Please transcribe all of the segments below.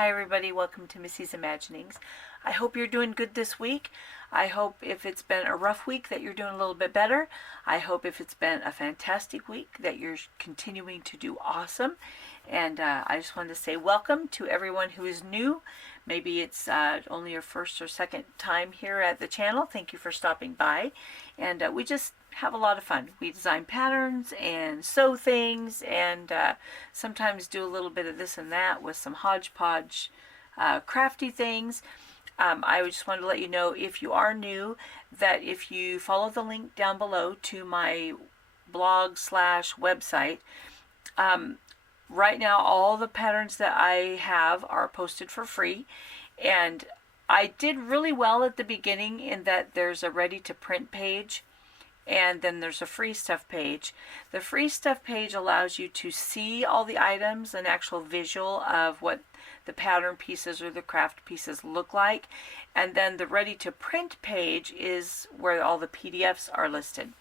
Hi everybody, welcome to Missy's Imaginings. I hope you're doing good this week. I hope if it's been a rough week that you're doing a little bit better. I hope if it's been a fantastic week that you're continuing to do awesome. And I just wanted to say welcome to everyone who is new. Maybe it's only your first or second time here at the channel. Thank you for stopping by. And we just have a lot of fun. We design patterns and sew things and sometimes do a little bit of this and that with some hodgepodge crafty things. I just wanted to let you know, if you are new, that if you follow the link down below to my blog / website, right now all the patterns that I have are posted for free. And I did really well at the beginning in that there's a ready to print page and then there's a free stuff page. The free stuff page allows you to see all the items, an actual visual of what the pattern pieces or the craft pieces look like. And then the ready to print page is where all the PDFs are listed.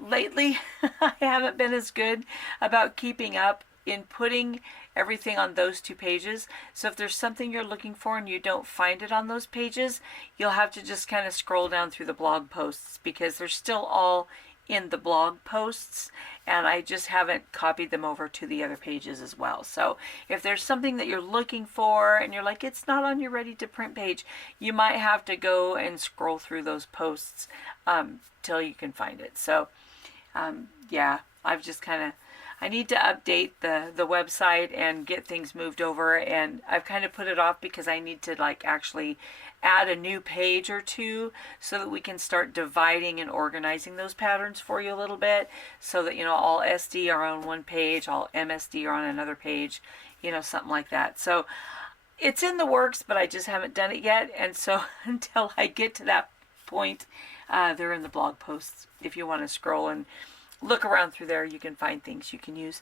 Lately, I haven't been as good about keeping up in putting everything on those two pages. So if there's something you're looking for and you don't find it on those pages, you'll have to just kind of scroll down through the blog posts, because they're still all in the blog posts and I just haven't copied them over to the other pages as well. So if there's something that you're looking for and you're like, it's not on your ready to print page, you might have to go and scroll through those posts till you can find it. So yeah, I've just kind of, I need to update the website and get things moved over, and I've kind of put it off because I need to actually add a new page or two so that we can start dividing and organizing those patterns for you a little bit, so that, all SD are on one page, all MSD are on another page, something like that. So it's in the works, but I just haven't done it yet. And so until I get to that point, they're in the blog posts. If you want to scroll and look around through there, you can find things you can use.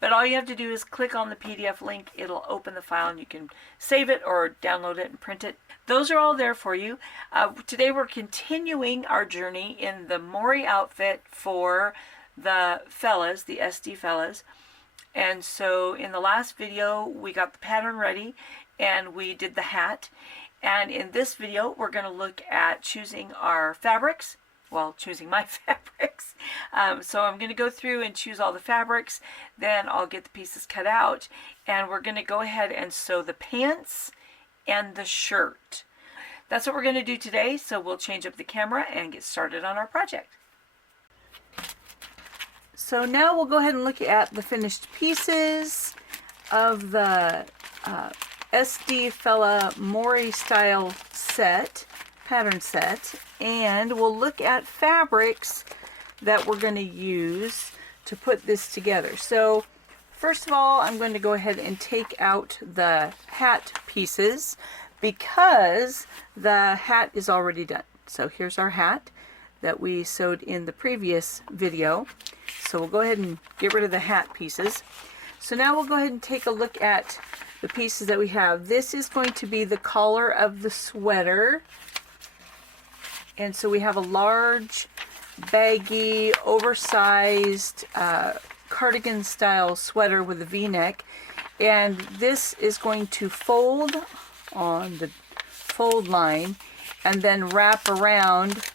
But all you have to do is click on the PDF link. It'll open the file and you can save it or download it and print it. Those are all there for you. Today we're continuing our journey in the Mori outfit for the fellas, the SD fellas. And so in the last video we got the pattern ready and we did the hat. And in this video we're going to look at choosing our fabrics. Well, choosing my fabrics. So I'm going to go through and choose all the fabrics, then I'll get the pieces cut out, and we're going to go ahead and sew the pants and the shirt. That's what we're going to do today, so we'll change up the camera and get started on our project. So now we'll go ahead and look at the finished pieces of the SD Fella Mori Style set, pattern set, and we'll look at fabrics that we're going to use to put this together. So first of all, I'm going to go ahead and take out the hat pieces because the hat is already done. So here's our hat that we sewed in the previous video. So we'll go ahead and get rid of the hat pieces. So now we'll go ahead and take a look at the pieces that we have. This is going to be the collar of the sweater. And so we have a large, baggy, oversized cardigan style sweater with a V-neck. And this is going to fold on the fold line and then wrap around.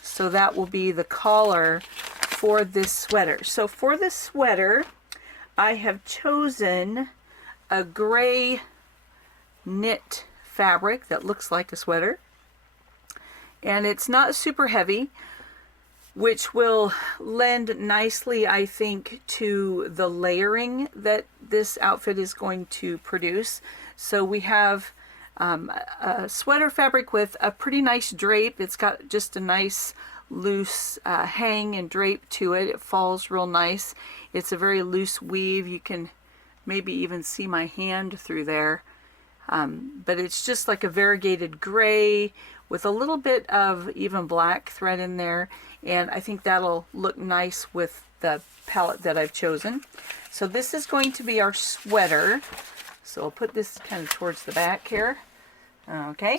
So that will be the collar for this sweater. So for this sweater, I have chosen a gray knit fabric that looks like a sweater. And it's not super heavy, which will lend nicely, I think, to the layering that this outfit is going to produce. So we have a sweater fabric with a pretty nice drape. It's got just a nice loose hang and drape to it. It falls real nice. It's a very loose weave. You can maybe even see my hand through there. But it's just like a variegated gray with a little bit of even black thread in there, and I think that'll look nice with the palette that I've chosen. So this is going to be our sweater. So I'll put this kind of towards the back here. Okay.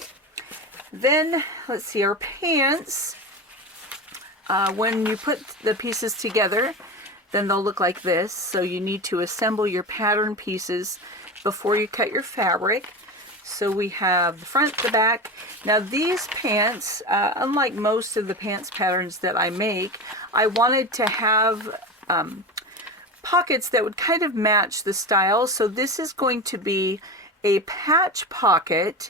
Then let's see, our pants. When you put the pieces together, then they'll look like this. So you need to assemble your pattern pieces before you cut your fabric. So we have the front, the back. Now these pants, unlike most of the pants patterns that I make, I wanted to have pockets that would kind of match the style. So this is going to be a patch pocket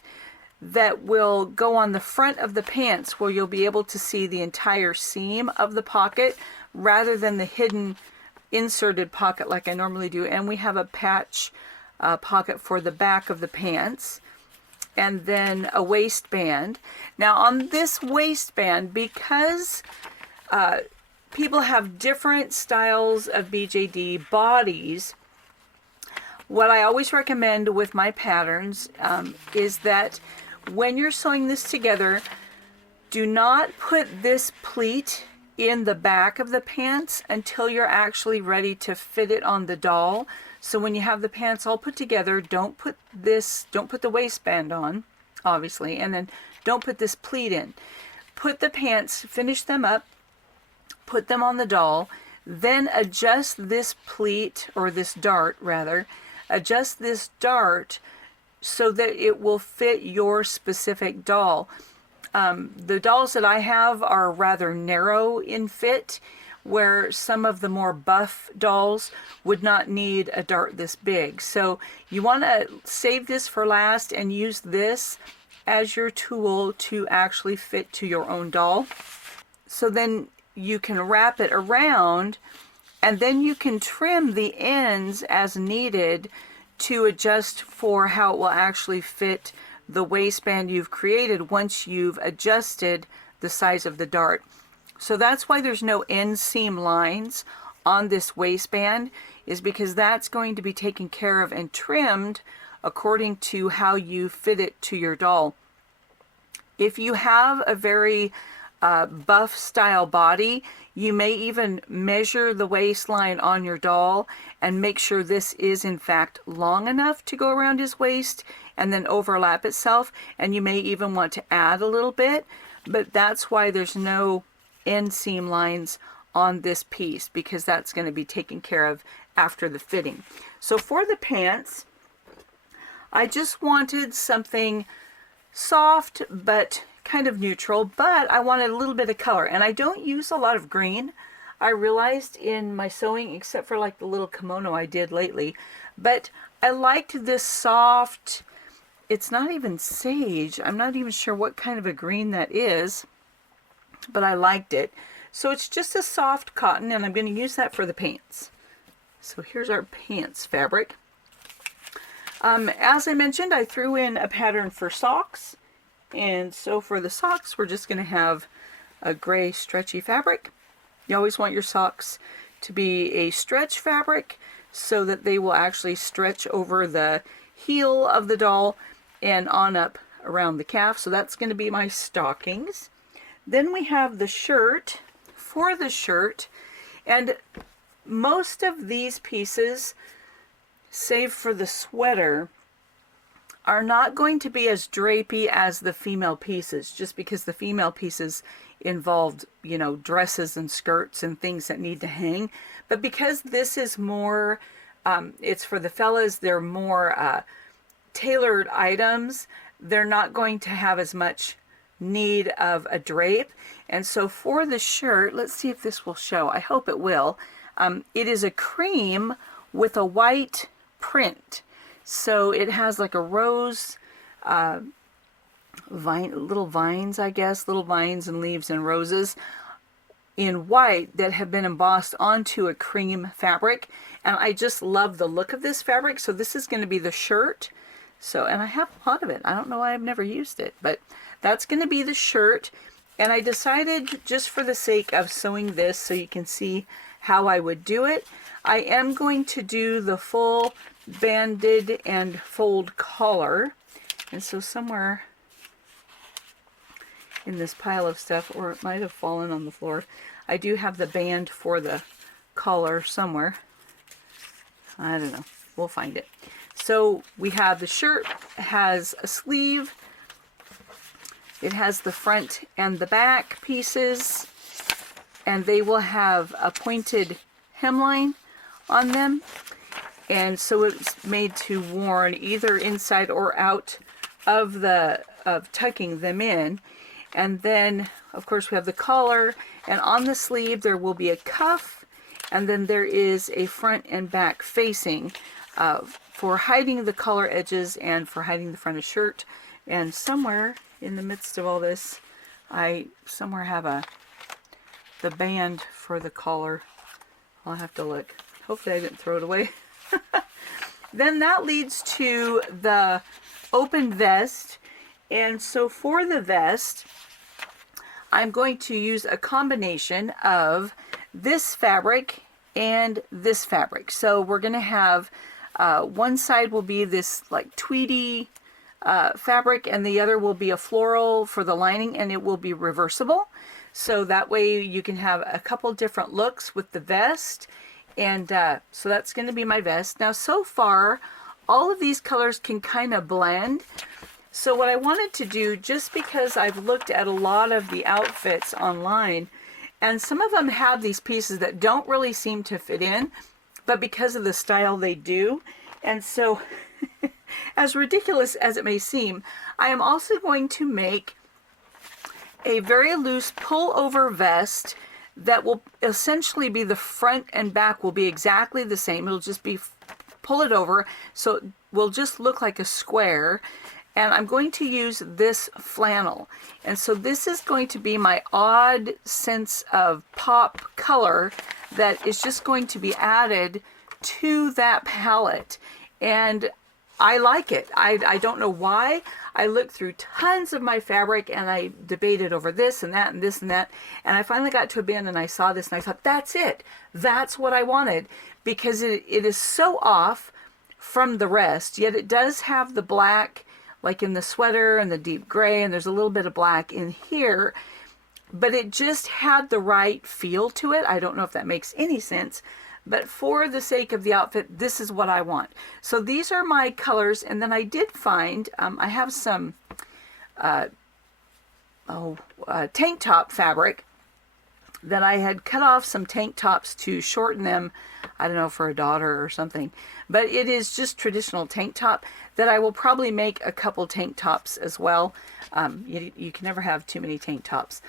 that will go on the front of the pants, where you'll be able to see the entire seam of the pocket rather than the hidden inserted pocket like I normally do. And we have a patch pocket for the back of the pants, and then a waistband. Now on this waistband, because people have different styles of BJD bodies, what I always recommend with my patterns is that when you're sewing this together, do not put this pleat in the back of the pants until you're actually ready to fit it on the doll. So when you have the pants all put together, don't put the waistband on, obviously, and then don't put this pleat in. Put the pants, finish them up, put them on the doll, then adjust this pleat, or this dart rather, adjust this dart so that it will fit your specific doll. The dolls that I have are rather narrow in fit, where some of the more buff dolls would not need a dart this big. So you want to save this for last and use this as your tool to actually fit to your own doll. So then you can wrap it around, and then you can trim the ends as needed to adjust for how it will actually fit the waistband you've created once you've adjusted the size of the dart. So that's why there's no inseam lines on this waistband, is because that's going to be taken care of and trimmed according to how you fit it to your doll. If you have a very buff style body, you may even measure the waistline on your doll and make sure this is in fact long enough to go around his waist and then overlap itself. And you may even want to add a little bit, but that's why there's no inseam lines on this piece, because that's going to be taken care of after the fitting. So for the pants, I just wanted something soft but kind of neutral, but I wanted a little bit of color, and I don't use a lot of green, I realized, in my sewing, except for like the little kimono I did lately. But I liked this soft, it's not even sage, I'm not even sure what kind of a green that is, but I liked it. So it's just a soft cotton, and I'm going to use that for the pants. So here's our pants fabric. As I mentioned, I threw in a pattern for socks. And so for the socks, we're just going to have a gray stretchy fabric. You always want your socks to be a stretch fabric so that they will actually stretch over the heel of the doll and on up around the calf. So that's going to be my stockings. Then we have the shirt. For the shirt, and most of these pieces, save for the sweater, are not going to be as drapey as the female pieces, just because the female pieces involved, you know, dresses and skirts and things that need to hang. But because this is more, it's for the fellas, they're more tailored items, they're not going to have as much need of a drape. And so for the shirt, let's see if this will show. I hope it will. It is a cream with a white print. So it has like a rose, little vines, I guess, little vines and leaves and roses in white that have been embossed onto a cream fabric. And I just love the look of this fabric. So this is going to be the shirt. So, and I have a lot of it. I don't know why I've never used it, but that's going to be the shirt. And I decided, just for the sake of sewing this so you can see how I would do it, I am going to do the full banded and fold collar. And so somewhere in this pile of stuff, or it might have fallen on the floor, I do have the band for the collar somewhere. I don't know. We'll find it. So we have the shirt, has a sleeve. It has the front and the back pieces, and they will have a pointed hemline on them. And so it's made to worn either inside or out of tucking them in. And then, of course, we have the collar, and on the sleeve there will be a cuff, and then there is a front and back facing for hiding the collar edges and for hiding the front of shirt. And somewhere in the midst of all this, I somewhere have the band for the collar. I'll have to look. Hopefully I didn't throw it away. Then that leads to the open vest. And so for the vest, I'm going to use a combination of this fabric and this fabric. So we're going to have one side will be this like tweedy fabric, and the other will be a floral for the lining, and it will be reversible. So that way you can have a couple different looks with the vest. And so that's going to be my vest. Now, so far, all of these colors can kind of blend. So what I wanted to do, just because I've looked at a lot of the outfits online, and some of them have these pieces that don't really seem to fit in, but because of the style they do. And so, as ridiculous as it may seem, I am also going to make a very loose pullover vest that will essentially be the front and back will be exactly the same. It'll just be pull it over, so it will just look like a square. And I'm going to use this flannel. And so this is going to be my odd sense of pop color that is just going to be added to that palette. And I like it. I don't know why. I looked through tons of my fabric and I debated over this and that and this and that. And I finally got to a bin and I saw this and I thought, that's it. That's what I wanted, because it is so off from the rest, yet it does have the black, like in the sweater and the deep gray, and there's a little bit of black in here, but it just had the right feel to it. I don't know if that makes any sense, but for the sake of the outfit, this is what I want. So these are my colors, and then I did find, I have some tank top fabric that I had cut off some tank tops to shorten them, I don't know, for a daughter or something. But it is just traditional tank top that I will probably make a couple tank tops as well. You can never have too many tank tops.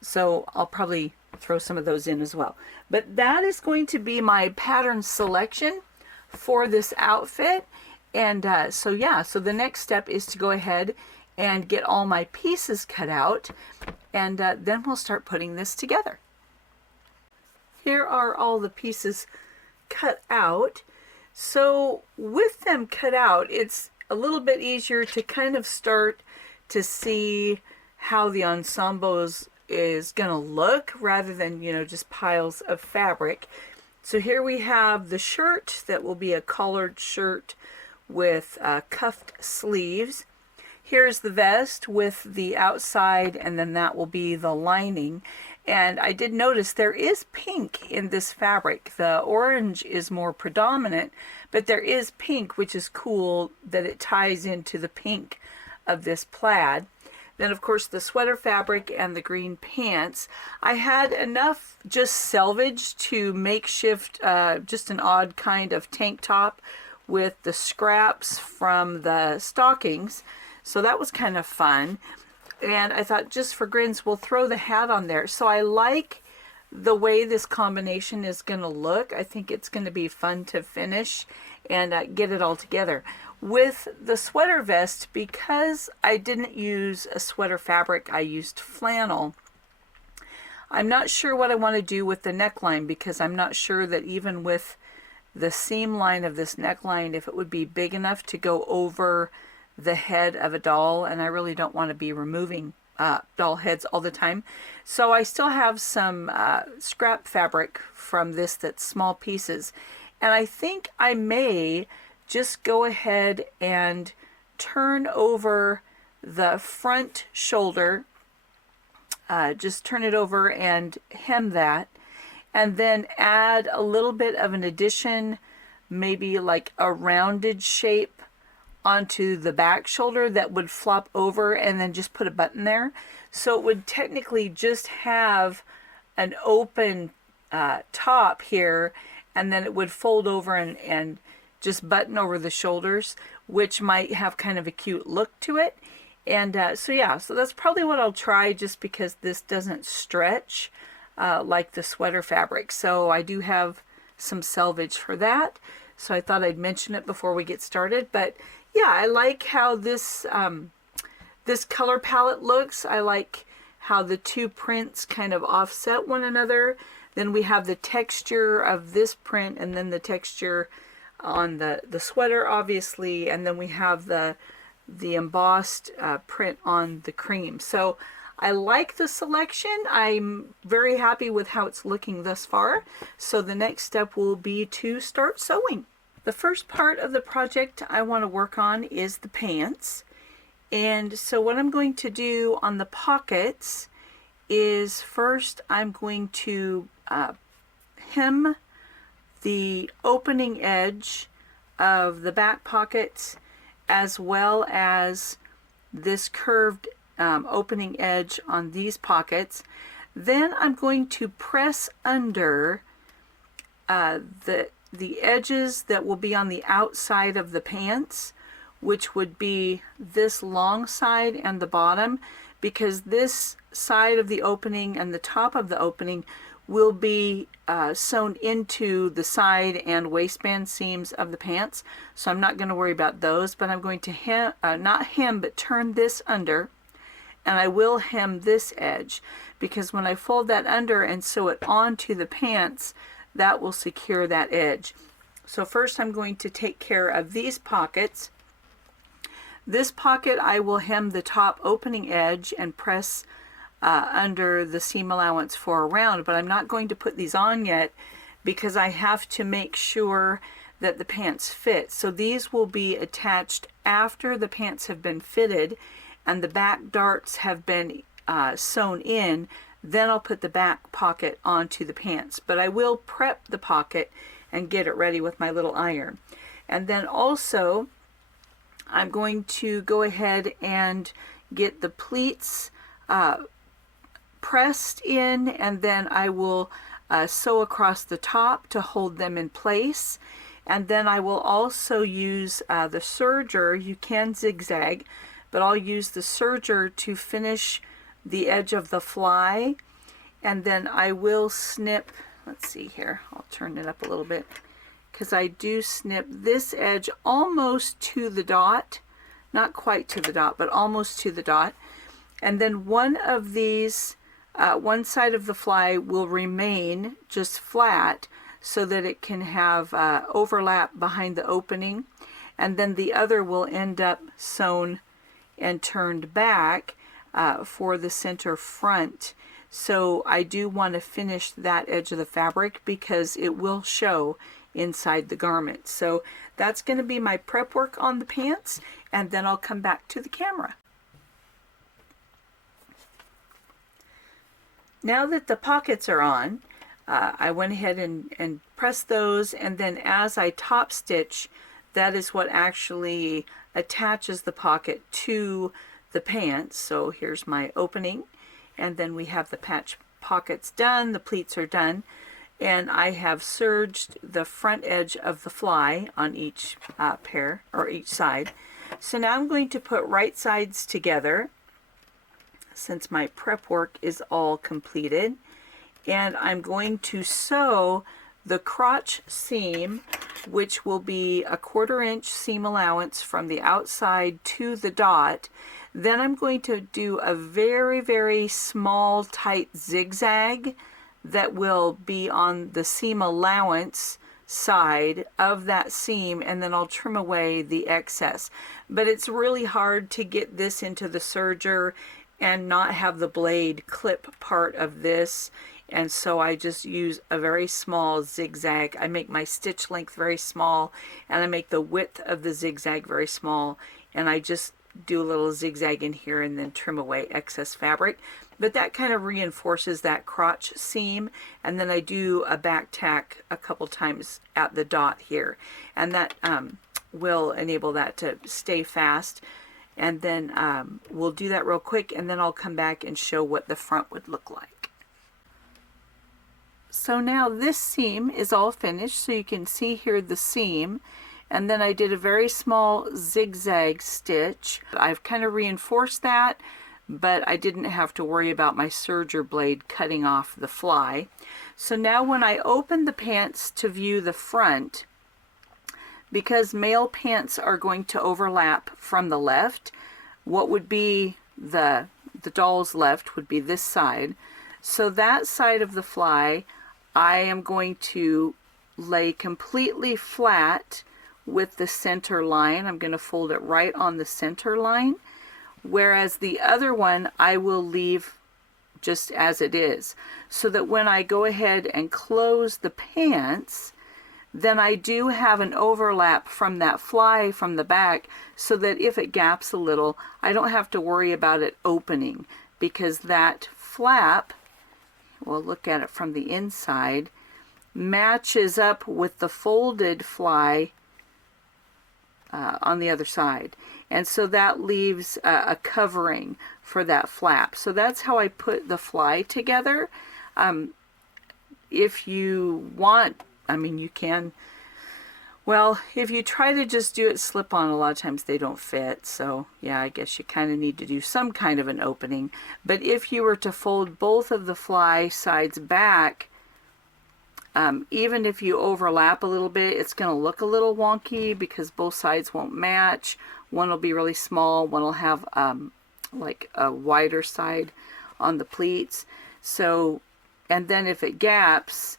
So I'll probably throw some of those in as well. But that is going to be my pattern selection for this outfit. And so yeah, so the next step is to go ahead and get all my pieces cut out, and then we'll start putting this together. Here are all the pieces cut out. So with them cut out, it's a little bit easier to kind of start to see how the ensemble is going to look, rather than, you know, just piles of fabric. So here we have the shirt that will be a collared shirt with cuffed sleeves. Here's the vest with the outside, and then that will be the lining. And I did notice there is pink in this fabric. The orange is more predominant, but there is pink, which is cool that it ties into the pink of this plaid. Then, of course, the sweater fabric and the green pants. I had enough just selvage to makeshift just an odd kind of tank top with the scraps from the stockings. So that was kind of fun. And I thought, just for grins, we'll throw the hat on there. So I like the way this combination is going to look. I think it's going to be fun to finish and get it all together. With the sweater vest, because I didn't use a sweater fabric, I used flannel. I'm not sure what I want to do with the neckline, because I'm not sure that even with the seam line of this neckline, if it would be big enough to go over the head of a doll, and I really don't want to be removing doll heads all the time. So I still have some scrap fabric from this that's small pieces, and I think I may just go ahead and turn over the front shoulder, just turn it over and hem that, and then add a little bit of an addition, maybe like a rounded shape onto the back shoulder that would flop over, and then just put a button there. So it would technically just have an open top here, and then it would fold over and just button over the shoulders, which might have kind of a cute look to it. And so yeah, so that's probably what I'll try, just because this doesn't stretch like the sweater fabric. So I do have some selvage for that. So I thought I'd mention it before we get started. But yeah, I like how this this color palette looks. I like how the two prints kind of offset one another. Then we have the texture of this print, and then the texture on the sweater, obviously, and then we have the embossed print on the cream. So I like the selection. I'm very happy with how it's looking thus far. So the next step will be to start sewing. The first part of the project I want to work on is the pants. And so what I'm going to do on the pockets is, first I'm going to hem the opening edge of the back pockets, as well as this curved opening edge on these pockets. Then I'm going to press under the edges that will be on the outside of the pants, which would be this long side and the bottom, because this side of the opening and the top of the opening will be sewn into the side and waistband seams of the pants. So I'm not going to worry about those, but I'm going to hem, not hem, but turn this under, and I will hem this edge, because when I fold that under and sew it onto the pants, that will secure that edge. So first I'm going to take care of these pockets. This pocket I will hem the top opening edge and press under the seam allowance for a round, but I'm not going to put these on yet, because I have to make sure that the pants fit. So these will be attached after the pants have been fitted and the back darts have been sewn in. Then I'll put the back pocket onto the pants, but I will prep the pocket and get it ready with my little iron. And then also I'm going to go ahead and get the pleats pressed in, and then I will sew across the top to hold them in place. And then I will also use the serger. You can zigzag, but I'll use the serger to finish the edge of the fly. And then I will snip, let's see here, I'll turn it up a little bit, because I do snip this edge almost to the dot, not quite to the dot, but almost to the dot. And then one of these, one side of the fly will remain just flat, so that it can have overlap behind the opening, and then the other will end up sewn and turned back for the center front. So I do want to finish that edge of the fabric, because it will show inside the garment. So that's going to be my prep work on the pants, and then I'll come back to the camera. Now that the pockets are on, I went ahead and pressed those, and then as I top stitch, that is what actually attaches the pocket to the pants. So here's my opening, and then we have the patch pockets done, the pleats are done, and I have serged the front edge of the fly on each pair, or each side. So now I'm going to put right sides together, since my prep work is all completed, and I'm going to sew the crotch seam, which will be a 1/4 inch seam allowance from the outside to the dot. Then I'm going to do a very, very small tight zigzag that will be on the seam allowance side of that seam, and then I'll trim away the excess. But it's really hard to get this into the serger and not have the blade clip part of this, and so I just use a very small zigzag. I make my stitch length very small, and I make the width of the zigzag very small, and I just do a little zigzag in here and then trim away excess fabric. But that kind of reinforces that crotch seam, and then I do a back tack a couple times at the dot here, and that will enable that to stay fast. And then we'll do that real quick, and then I'll come back and show what the front would look like. So now this seam is all finished, so you can see here the seam, and then I did a very small zigzag stitch. I've kind of reinforced that, but I didn't have to worry about my serger blade cutting off the fly. So now when I open the pants to view the front, because male pants are going to overlap from the left, what would be the doll's left would be this side. So that side of the fly, I am going to lay completely flat with the center line. I'm going to fold it right on the center line, whereas the other one I will leave just as it is, so that when I go ahead and close the pants, then I do have an overlap from that fly from the back, so that if it gaps a little, I don't have to worry about it opening, because that flap, we'll look at it from the inside, matches up with the folded fly on the other side. And so that leaves a covering for that flap. So that's how I put the fly together. If you want, I mean, you can, well, if you try to just do it slip on, a lot of times they don't fit. So yeah, I guess you kind of need to do some kind of an opening. But if you were to fold both of the fly sides back, even if you overlap a little bit, it's going to look a little wonky because both sides won't match. One will be really small, one will have like a wider side on the pleats. So, and then if it gaps,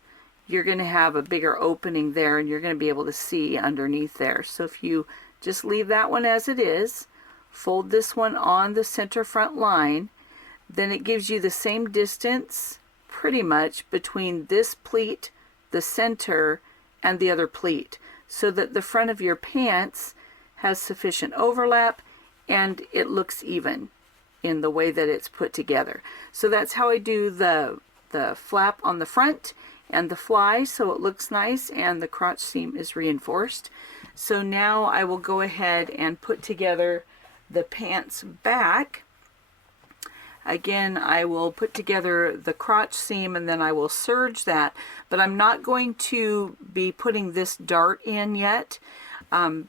you're going to have a bigger opening there, and you're going to be able to see underneath there. So if you just leave that one as it is, fold this one on the center front line, then it gives you the same distance pretty much between this pleat, the center, and the other pleat, so that the front of your pants has sufficient overlap and it looks even in the way that it's put together. So that's how I do the flap on the front and the fly, so it looks nice and the crotch seam is reinforced. So now I will go ahead and put together the pants back. Again, I will put together the crotch seam and then I will serge that, but I'm not going to be putting this dart in yet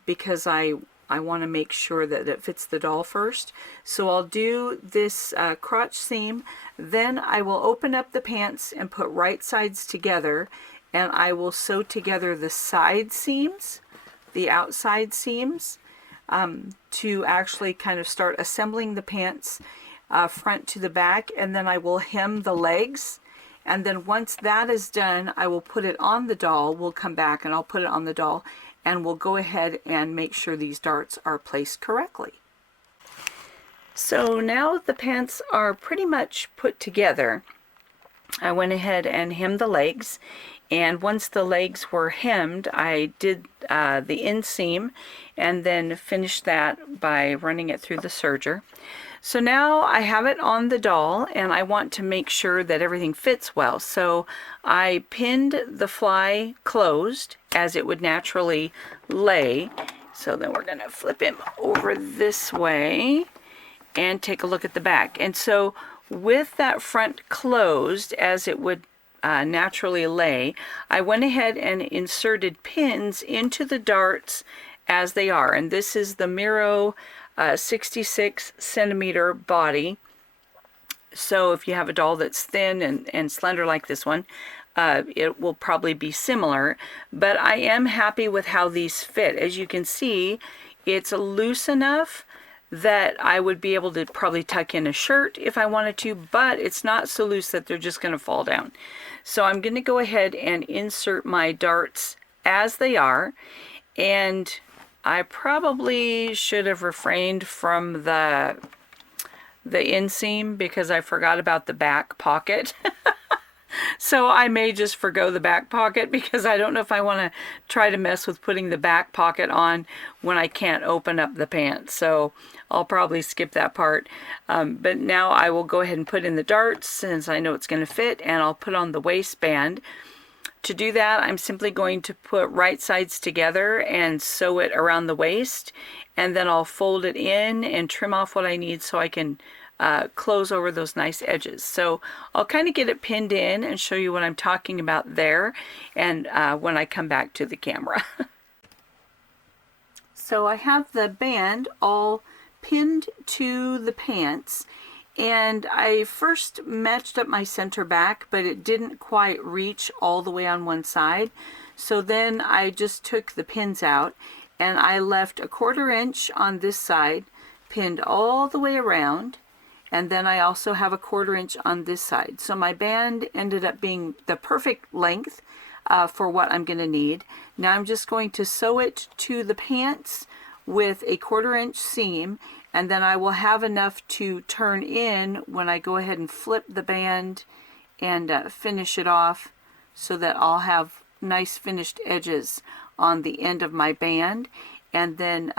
because I want to make sure that it fits the doll first. So I'll do this crotch seam, then I will open up the pants and put right sides together, and I will sew together the side seams, the outside seams, to actually kind of start assembling the pants front to the back, and then I will hem the legs. And then once that is done, I will put it on the doll. We'll come back and I'll put it on the doll, and we'll go ahead and make sure these darts are placed correctly. So now the pants are pretty much put together. I went ahead and hemmed the legs, and once the legs were hemmed, I did the inseam and then finished that by running it through the serger. So now I have it on the doll, and I want to make sure that everything fits well. So I pinned the fly closed as it would naturally lay. So then we're going to flip him over this way and take a look at the back. And so with that front closed as it would naturally lay, I went ahead and inserted pins into the darts as they are. And this is the Miro 66 centimeter body. So if you have a doll that's thin and slender like this one, it will probably be similar, but I am happy with how these fit. As you can see, it's loose enough that I would be able to probably tuck in a shirt if I wanted to, but it's not so loose that they're just going to fall down. So I'm going to go ahead and insert my darts as they are, and I probably should have refrained from the inseam because I forgot about the back pocket. So I may just forgo the back pocket because I don't know if I want to try to mess with putting the back pocket on when I can't open up the pants. So I'll probably skip that part. But now I will go ahead and put in the darts since I know it's going to fit, and I'll put on the waistband. To do that, I'm simply going to put right sides together and sew it around the waist, and then I'll fold it in and trim off what I need so I can close over those nice edges. So I'll kind of get it pinned in and show you what I'm talking about there, and when I come back to the camera. So I have the band all pinned to the pants, and I first matched up my center back, but it didn't quite reach all the way on one side. So then I just took the pins out, and I left 1/4 inch on this side pinned all the way around, and then I also have 1/4 inch on this side. So my band ended up being the perfect length for what I'm going to need. Now I'm just going to sew it to the pants with a 1/4 inch seam, and then I will have enough to turn in when I go ahead and flip the band and finish it off, so that I'll have nice finished edges on the end of my band, and then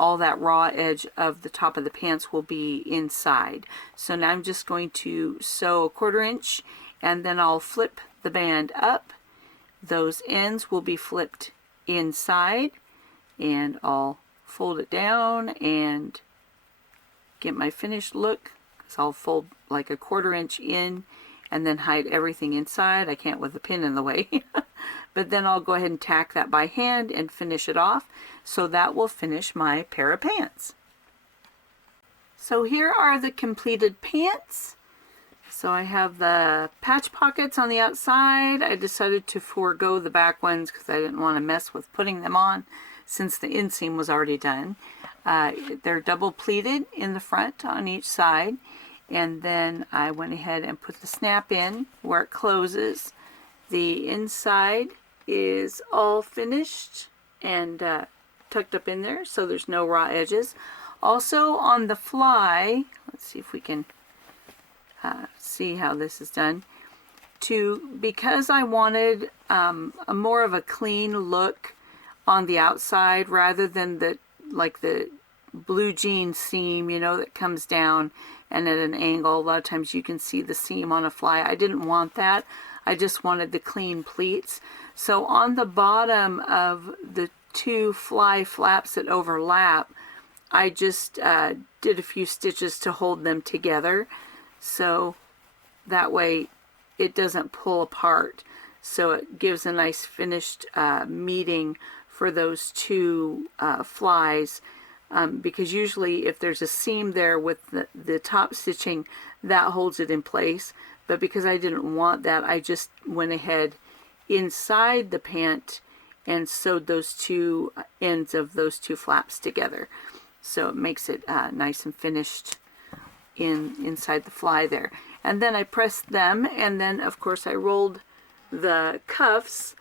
all that raw edge of the top of the pants will be inside. So now I'm just going to sew 1/4 inch, and then I'll flip the band up. Those ends will be flipped inside, and I'll fold it down and get my finished look. So I'll fold like 1/4 inch in and then hide everything inside. I can't with the pin in the way. But then I'll go ahead and tack that by hand and finish it off. So that will finish my pair of pants. So here are the completed pants. So I have the patch pockets on the outside. I decided to forego the back ones because I didn't want to mess with putting them on, since the inseam was already done. They're double pleated in the front on each side, and then I went ahead and put the snap in where it closes. The inside is all finished and tucked up in there, so there's no raw edges. Also on the fly, let's see if we can see how this is done. Because I wanted a more of a clean look on the outside rather than the blue jean seam, you know, that comes down and at an angle. A lot of times you can see the seam on a fly. I didn't want that. I just wanted the clean pleats. So on the bottom of the 2 fly flaps that overlap, I just did a few stitches to hold them together, so that way it doesn't pull apart. So it gives a nice finished meeting for those 2 flies, because usually if there's a seam there with the top stitching, that holds it in place. But because I didn't want that, I just went ahead inside the pant and sewed those 2 ends of those 2 flaps together. So it makes it nice and finished inside the fly there. And then I pressed them, and then of course I rolled the cuffs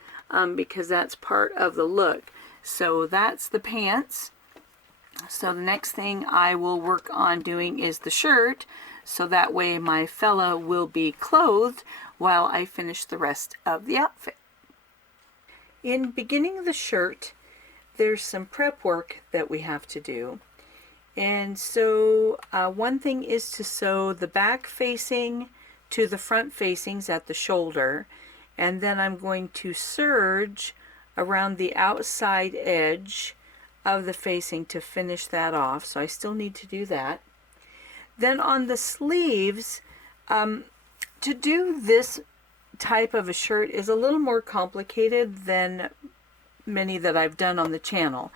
because that's part of the look. So that's the pants. So the next thing I will work on doing is the shirt, so that way my fella will be clothed while I finish the rest of the outfit. In beginning the shirt, there's some prep work that we have to do. And so one thing is to sew the back facing to the front facings at the shoulder, and then I'm going to serge around the outside edge of the facing to finish that off. So I still need to do that. Then on the sleeves, to do this type of a shirt is a little more complicated than many that I've done on the channel.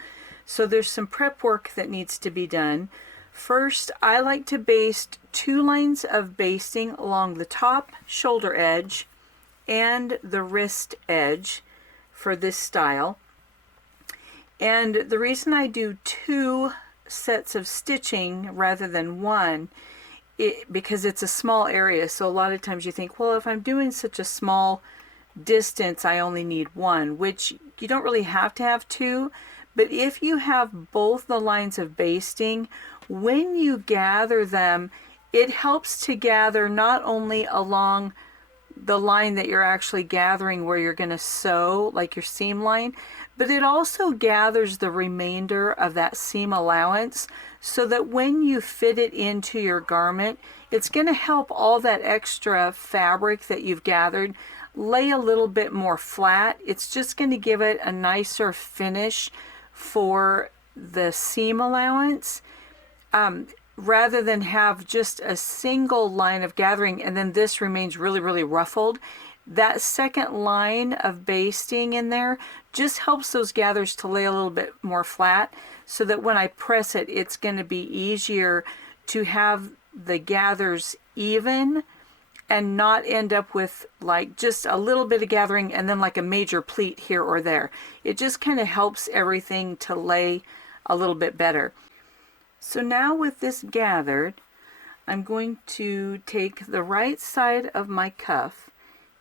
So there's some prep work that needs to be done. First, I like to baste 2 lines of basting along the top shoulder edge and the wrist edge for this style. And the reason I do 2 sets of stitching rather than 1, because it's a small area. So a lot of times you think, well, if I'm doing such a small distance, I only need 1, which you don't really have to have 2. But if you have both the lines of basting, when you gather them, it helps to gather not only along the line that you're actually gathering where you're going to sew, like your seam line, but it also gathers the remainder of that seam allowance, so that when you fit it into your garment, it's going to help all that extra fabric that you've gathered lay a little bit more flat. It's just going to give it a nicer finish for the seam allowance. rather than have just a single line of gathering and then this remains really, really ruffled, that second line of basting in there just helps those gathers to lay a little bit more flat, so that when I press it, it's going to be easier to have the gathers even and not end up with like just a little bit of gathering and then like a major pleat here or there. It just kind of helps everything to lay a little bit better. So now with this gathered, I'm going to take the right side of my cuff,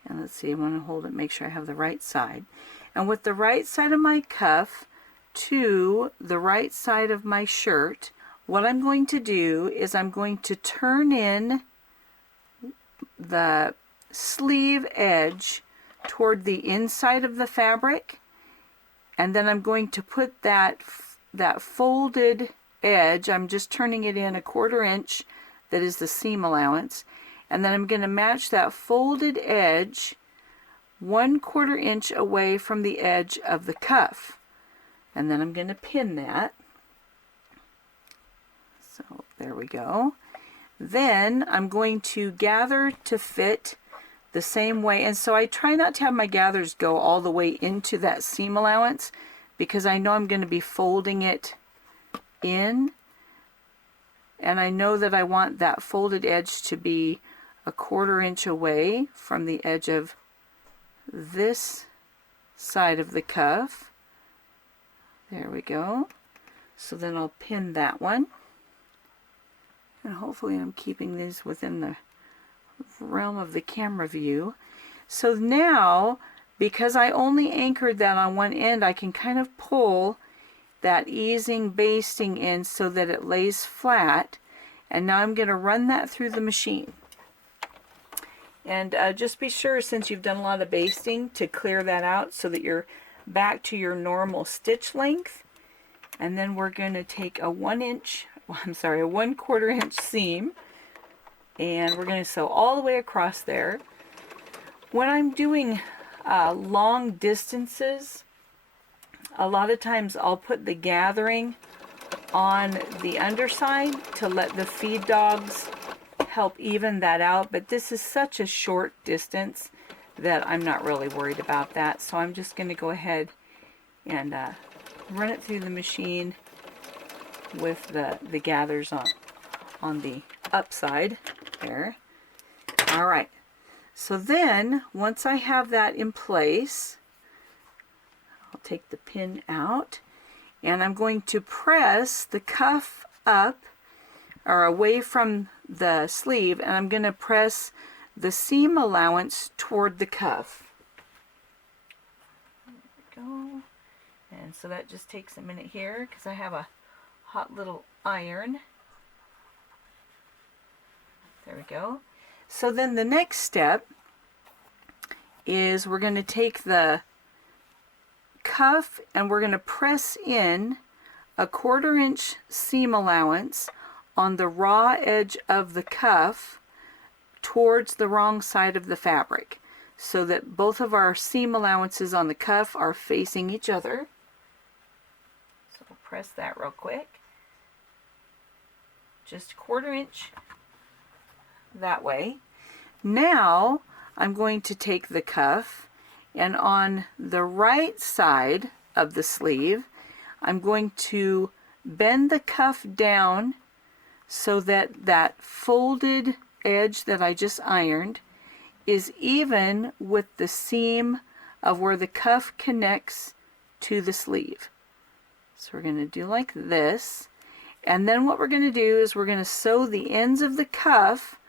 and let's see, I want to hold it, make sure I have the right side. And with the right side of my cuff to the right side of my shirt, what I'm going to do is I'm going to turn in the sleeve edge toward the inside of the fabric, and then I'm going to put that folded edge, I'm just turning it in 1/4 inch, that is the seam allowance, and then I'm going to match that folded edge 1/4 inch away from the edge of the cuff, and then I'm going to pin that. So there we go. Then I'm going to gather to fit the same way, and so I try not to have my gathers go all the way into that seam allowance because I know I'm going to be folding it in, and I know that I want that folded edge to be 1/4 inch away from the edge of this side of the cuff. There we go. So then I'll pin that one, and hopefully I'm keeping these within the realm of the camera view. So now, because I only anchored that on one end, I can kind of pull that easing basting in so that it lays flat, and now I'm going to run that through the machine. And just be sure, since you've done a lot of basting, to clear that out so that you're back to your normal stitch length. And then we're going to take a 1/4 inch seam, and we're going to sew all the way across there. When I'm doing long distances, a lot of times I'll put the gathering on the underside to let the feed dogs help even that out, but this is such a short distance that I'm not really worried about that. So I'm just going to go ahead and run it through the machine with the gathers on the upside there. All right, so then once I have that in place, I'll take the pin out, and I'm going to press the cuff up or away from the sleeve, and I'm going to press the seam allowance toward the cuff. There we go. And so that just takes a minute here because I have a hot little iron. There we go. So then the next step is we're going to take the cuff and we're going to press in 1/4 inch seam allowance on the raw edge of the cuff towards the wrong side of the fabric, so that both of our seam allowances on the cuff are facing each other. So we'll press that real quick, just 1/4 inch that way. Now I'm going to take the cuff, and on the right side of the sleeve I'm going to bend the cuff down so that that folded edge that I just ironed is even with the seam of where the cuff connects to the sleeve. So we're going to do like this, and then what we're going to do is we're going to sew the ends of the cuff,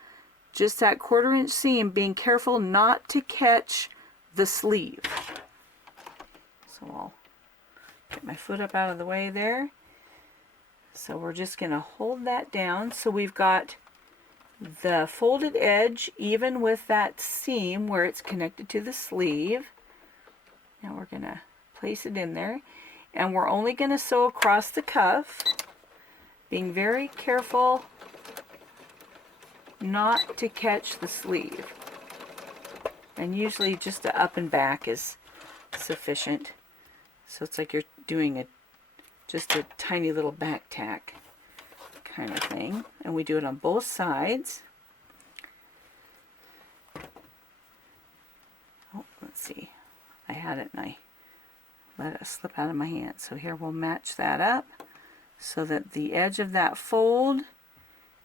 just that 1/4 inch seam, being careful not to catch the sleeve. So I'll get my foot up out of the way there. So we're just going to hold that down so we've got the folded edge even with that seam where it's connected to the sleeve. Now we're going to place it in there, and we're only going to sew across the cuff, being very careful not to catch the sleeve. And usually just a up and back is sufficient. So it's like you're doing just a tiny little back tack kind of thing. And we do it on both sides. Oh, let's see. I had it and I let it slip out of my hand. So here we'll match that up so that the edge of that fold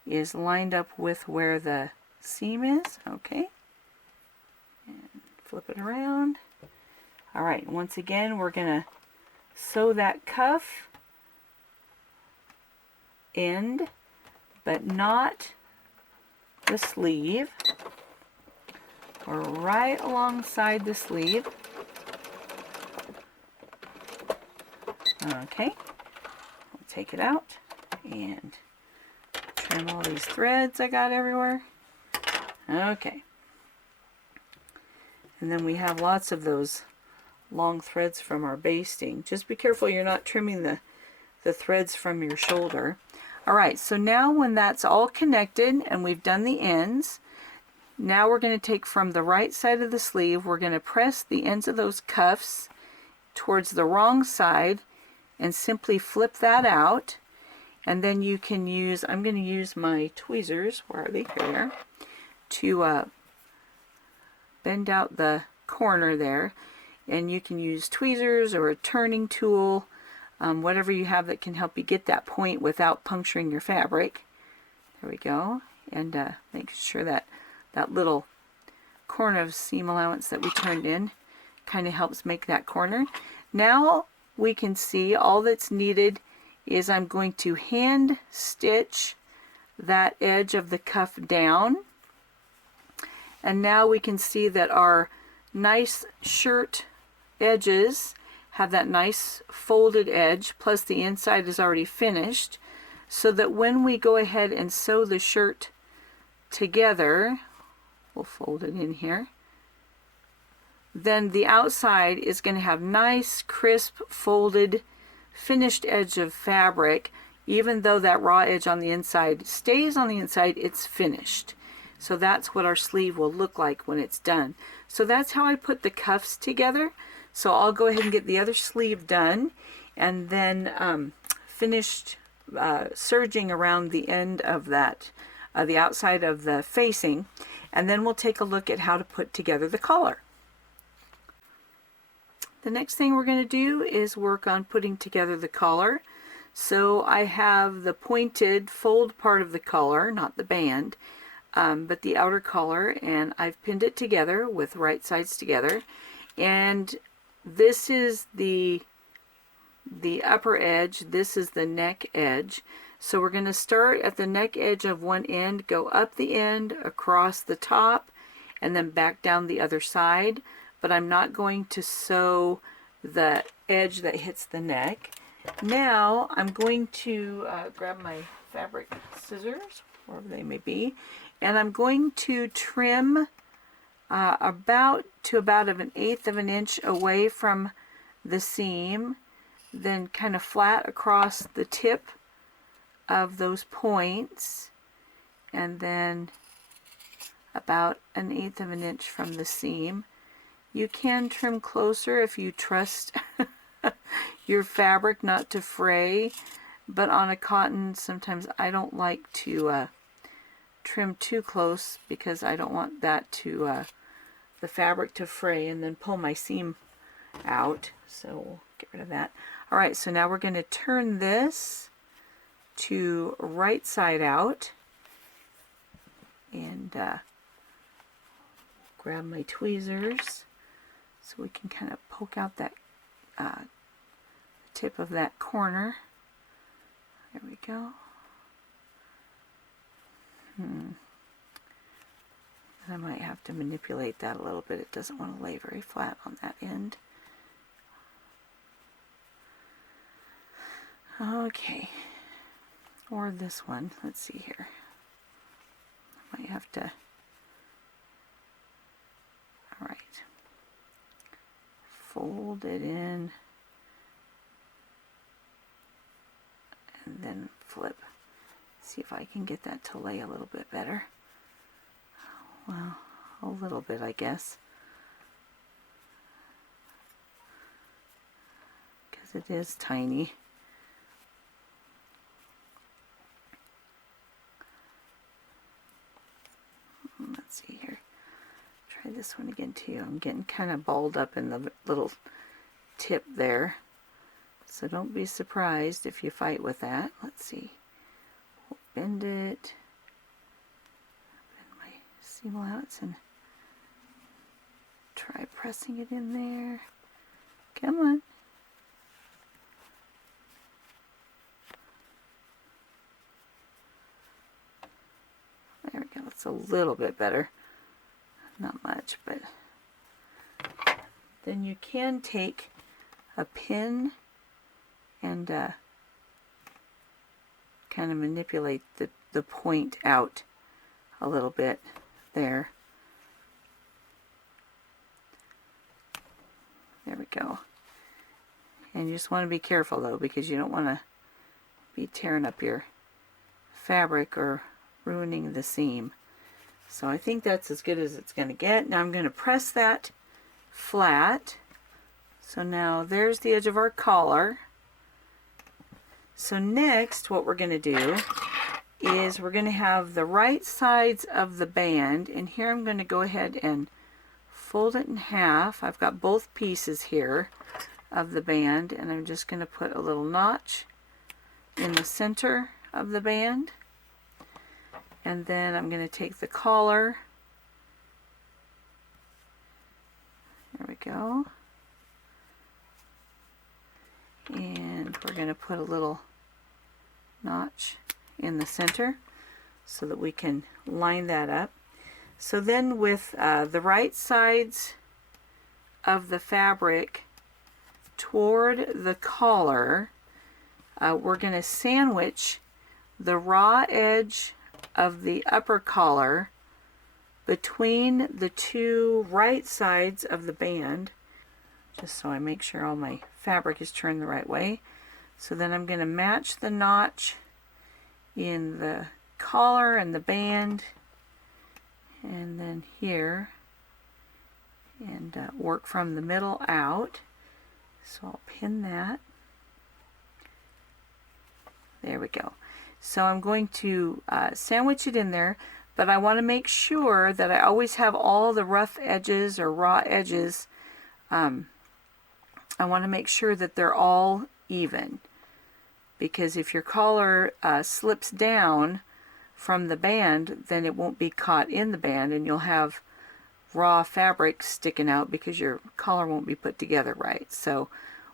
is lined up with where the seam is. Okay. And flip it around. All right, once again, we're going to sew that cuff end, but not the sleeve. We're right alongside the sleeve. Okay, we'll take it out and trim all these threads I got everywhere. Okay. And then we have lots of those long threads from our basting. Just be careful you're not trimming the threads from your shoulder. Alright, so now when that's all connected and we've done the ends, now we're going to take from the right side of the sleeve, we're going to press the ends of those cuffs towards the wrong side and simply flip that out. And then you can use, I'm going to use my tweezers, where are they? Here they are, to bend out the corner there. And you can use tweezers or a turning tool, whatever you have that can help you get that point without puncturing your fabric. There we go. And make sure that that little corner of seam allowance that we turned in kind of helps make that corner. Now we can see all that's needed is I'm going to hand stitch that edge of the cuff down. And now we can see that our nice shirt edges have that nice folded edge, plus the inside is already finished, so that when we go ahead and sew the shirt together, we'll fold it in here, then the outside is going to have nice, crisp, folded, finished edge of fabric. Even though that raw edge on the inside stays on the inside, it's finished. So that's what our sleeve will look like when it's done. So that's how I put the cuffs together. So I'll go ahead and get the other sleeve done, and then finished serging around the end of that, the outside of the facing, and then we'll take a look at how to put together the collar. The next thing we're going to do is work on putting together the collar. So I have the pointed fold part of the collar, not the band, but the outer collar, and I've pinned it together with right sides together. And this is the upper edge, this is the neck edge. So we're going to start at the neck edge of one end, go up the end, across the top, and then back down the other side. But I'm not going to sew the edge that hits the neck. Now I'm going to grab my fabric scissors, wherever they may be, and I'm going to trim about 1/8 of an inch away from the seam, then kind of flat across the tip of those points, and then about 1/8 of an inch from the seam. You can trim closer if you trust your fabric not to fray, but on a cotton sometimes I don't like to trim too close because I don't want that to the fabric to fray and then pull my seam out. So we'll get rid of that. Alright, so now we're going to turn this to right side out, and grab my tweezers so we can kind of poke out that tip of that corner. There we go. I might have to manipulate that a little bit. It doesn't want to lay very flat on that end. Okay. Or this one. Let's see here. I might have to... Alright. Fold it in. And then flip. See if I can get that to lay a little bit better. Well, a little bit, I guess. Because it is tiny. this one again too. I'm getting kind of balled up in the little tip there. So don't be surprised if you fight with that. Let's see. We'll bend it. Bend my seam allowance and try pressing it in there. Come on. There we go. It's a little bit better. Not much, but then you can take a pin and kind of manipulate the point out a little bit there. There we go. And you just want to be careful though, because you don't want to be tearing up your fabric or ruining the seam. So I think that's as good as it's going to get. Now I'm going to press that flat. So now there's the edge of our collar. So next what we're going to do is we're going to have the right sides of the band, and here I'm going to go ahead and fold it in half. I've got both pieces here of the band, and I'm just going to put a little notch in the center of the band. And then I'm going to take the collar. There we go. And we're going to put a little notch in the center so that we can line that up. So then with the right sides of the fabric toward the collar, we're going to sandwich the raw edge of the upper collar between the two right sides of the band, just so I make sure all my fabric is turned the right way. So then I'm going to match the notch in the collar and the band, and then here, and work from the middle out. So I'll pin that. There we go. So I'm going to sandwich it in there, but I want to make sure that I always have all the rough edges or raw edges. I want to make sure that they're all even, because if your collar slips down from the band, then it won't be caught in the band, and you'll have raw fabric sticking out because your collar won't be put together right. So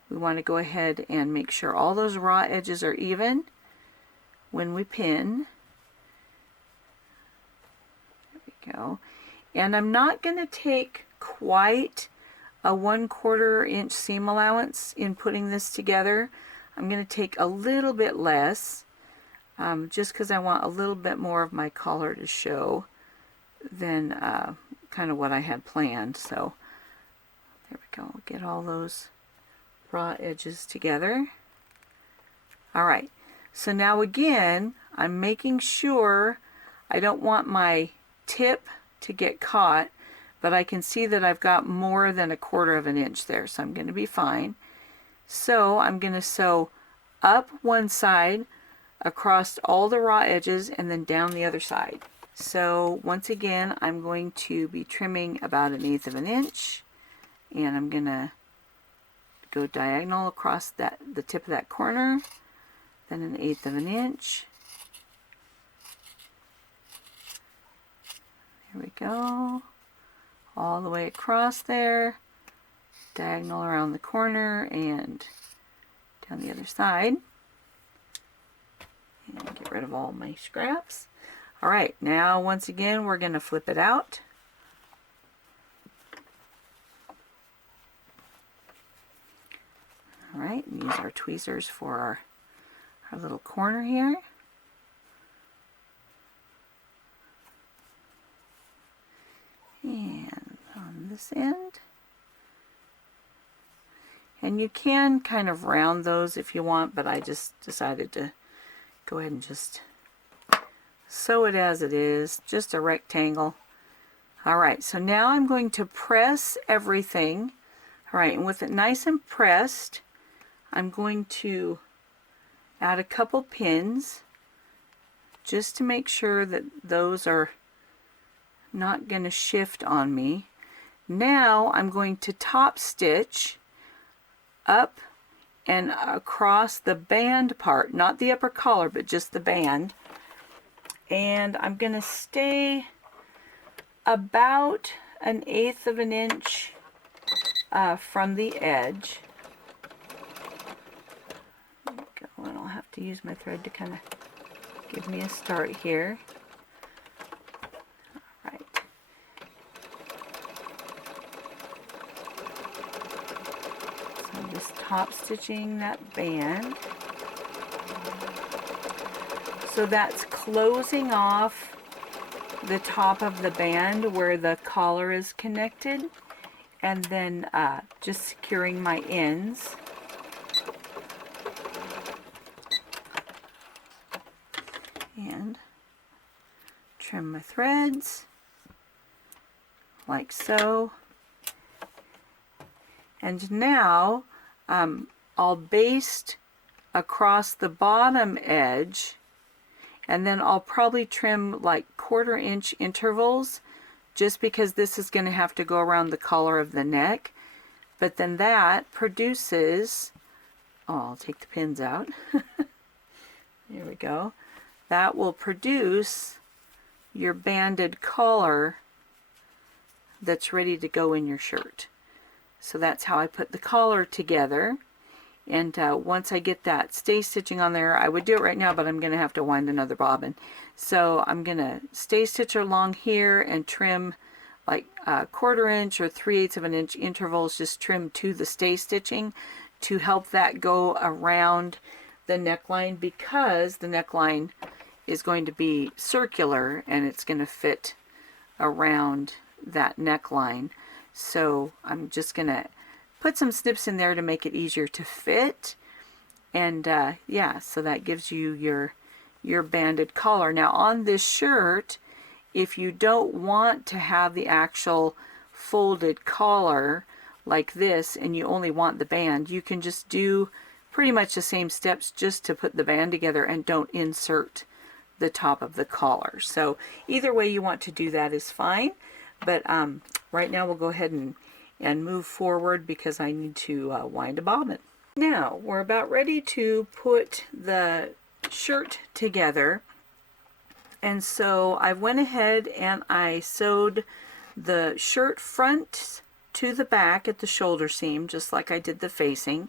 we want to go ahead and make sure all those raw edges are even when we pin. There we go. And I'm not going to take quite a 1/4 inch seam allowance in putting this together. I'm going to take a little bit less, just because I want a little bit more of my collar to show than kind of what I had planned. So there we go. Get all those raw edges together. All right. So now again, I'm making sure I don't want my tip to get caught, but I can see that I've got more than 1/4 inch there, so I'm going to be fine. So I'm going to sew up one side across all the raw edges and then down the other side. So once again, I'm going to be trimming about 1/8 inch, and I'm going to go diagonal across the tip of that corner, then 1/8 inch. There we go. All the way across there, diagonal around the corner and down the other side. And get rid of all my scraps. All right, now once again, we're going to flip it out. All right, and use our tweezers for our little corner here. And on this end. And you can kind of round those if you want, but I just decided to go ahead and just sew it as it is, just a rectangle. All right, so now I'm going to press everything. All right, and with it nice and pressed, I'm going to add a couple pins just to make sure that those are not going to shift on me. now I'm going to top stitch up and across the band part, not the upper collar, but just the band. And I'm going to stay about 1/8 of an inch from the edge. And I'll have to use my thread to kind of give me a start here. All right. So I'm just top stitching that band. So that's closing off the top of the band where the collar is connected, and then just securing my ends. And trim my threads like so. And now I'll baste across the bottom edge, and then I'll probably trim like 1/4 inch intervals, just because this is going to have to go around the collar of the neck. But then that produces, oh, I'll take the pins out. Here we go. That will produce your banded collar that's ready to go in your shirt. So that's how I put the collar together. And once I get that stay stitching on there, I would do it right now, but I'm going to have to wind another bobbin. So I'm going to stay stitch along here and trim like 1/4 inch or 3/8 of an inch intervals, just trim to the stay stitching to help that go around the neckline, because the neckline is going to be circular and it's going to fit around that neckline. So I'm just going to put some snips in there to make it easier to fit. And yeah, so that gives you your banded collar. Now on this shirt, if you don't want to have the actual folded collar like this and you only want the band, you can just do pretty much the same steps just to put the band together and don't insert the top of the collar. So either way you want to do that is fine. But right now we'll go ahead and move forward because I need to wind a bobbin. Now we're about ready to put the shirt together, and so I went ahead and I sewed the shirt front to the back at the shoulder seam, just like I did the facing,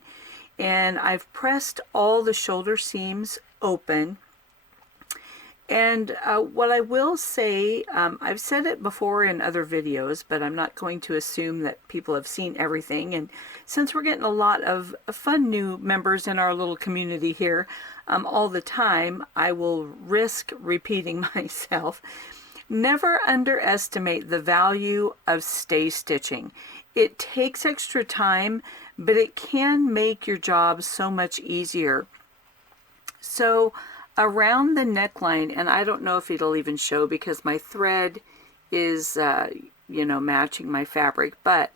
and I've pressed all the shoulder seams open. And what I will say, I've said it before in other videos, but I'm not going to assume that people have seen everything. And since we're getting a lot of fun new members in our little community here all the time, I will risk repeating myself. Never underestimate the value of stay stitching. It takes extra time, but it can make your job so much easier. So around the neckline, and I don't know if it'll even show because my thread is you know, matching my fabric, but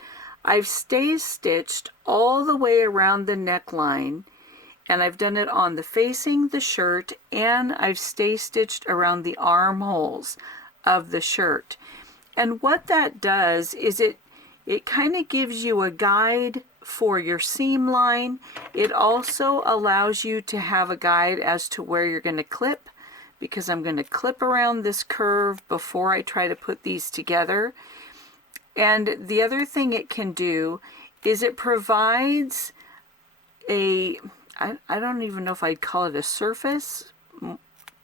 I've stay stitched all the way around the neckline, and I've done it on the facing the shirt, and I've stay stitched around the armholes of the shirt. And what that does is it kind of gives you a guide for your seam line. It also allows you to have a guide as to where you're going to clip, because I'm going to clip around this curve before I try to put these together. And the other thing it can do is it provides a, I don't even know if I'd call it a surface,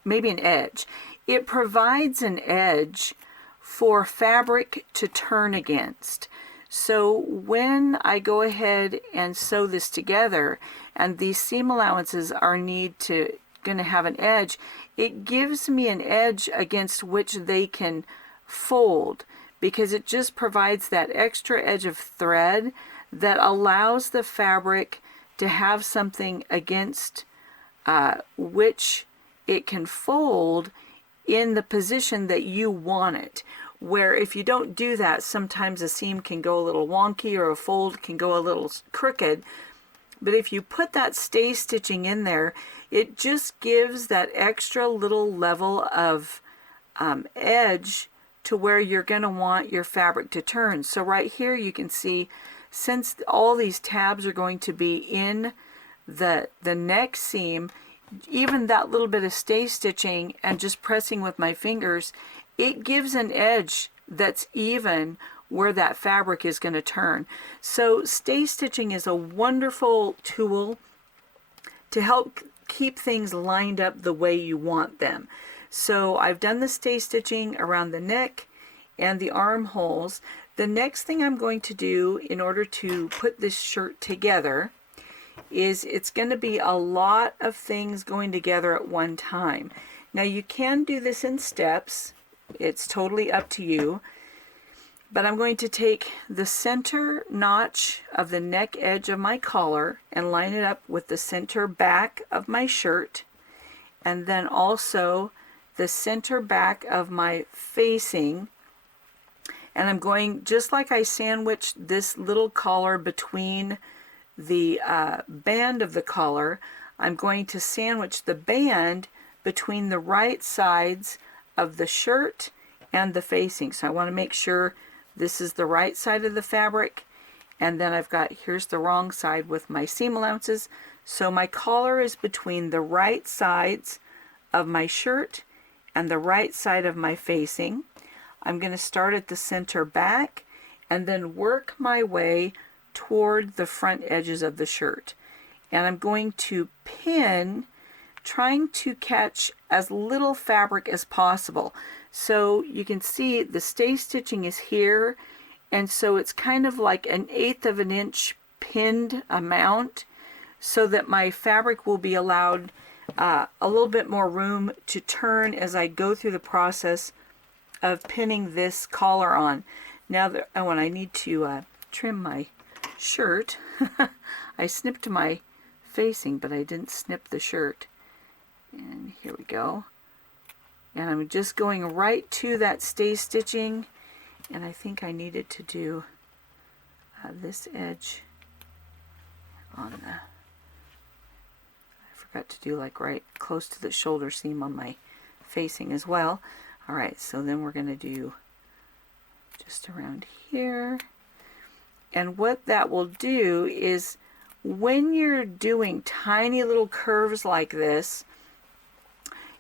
maybe an edge. It provides an edge for fabric to turn against. So when I go ahead and sew this together, and these seam allowances are going to have an edge, it gives me an edge against which they can fold, because it just provides that extra edge of thread that allows the fabric to have something against which it can fold in the position that you want it. Where if you don't do that, sometimes a seam can go a little wonky or a fold can go a little crooked. But if you put that stay stitching in there, it just gives that extra little level of edge to where you're going to want your fabric to turn. So right here you can see, since all these tabs are going to be in the neck seam, even that little bit of stay stitching and just pressing with my fingers, it gives an edge that's even where that fabric is going to turn. So stay stitching is a wonderful tool to help keep things lined up the way you want them. So I've done the stay stitching around the neck and the armholes. The next thing I'm going to do in order to put this shirt together is it's going to be a lot of things going together at one time. Now you can do this in steps. It's totally up to you. But I'm going to take the center notch of the neck edge of my collar and line it up with the center back of my shirt, and then also the center back of my facing. And I'm going, just like I sandwiched this little collar between the band of the collar, I'm going to sandwich the band between the right sides of the shirt and the facing. So I want to make sure this is the right side of the fabric, and then I've got, here's the wrong side with my seam allowances. So my collar is between the right sides of my shirt and the right side of my facing. I'm going to start at the center back and then work my way toward the front edges of the shirt. And I'm going to pin, trying to catch as little fabric as possible. So you can see the stay stitching is here, and so it's kind of like 1/8 of an inch pinned amount, so that my fabric will be allowed a little bit more room to turn as I go through the process of pinning this collar on. Now that, oh, and I need to trim my shirt. I snipped my facing, but I didn't snip the shirt. And here we go. And I'm just going right to that stay stitching, and I think I needed to do this edge on the, I forgot to do like right close to the shoulder seam on my facing as well. Alright, so then we're going to do just around here. And what that will do is, when you're doing tiny little curves like this,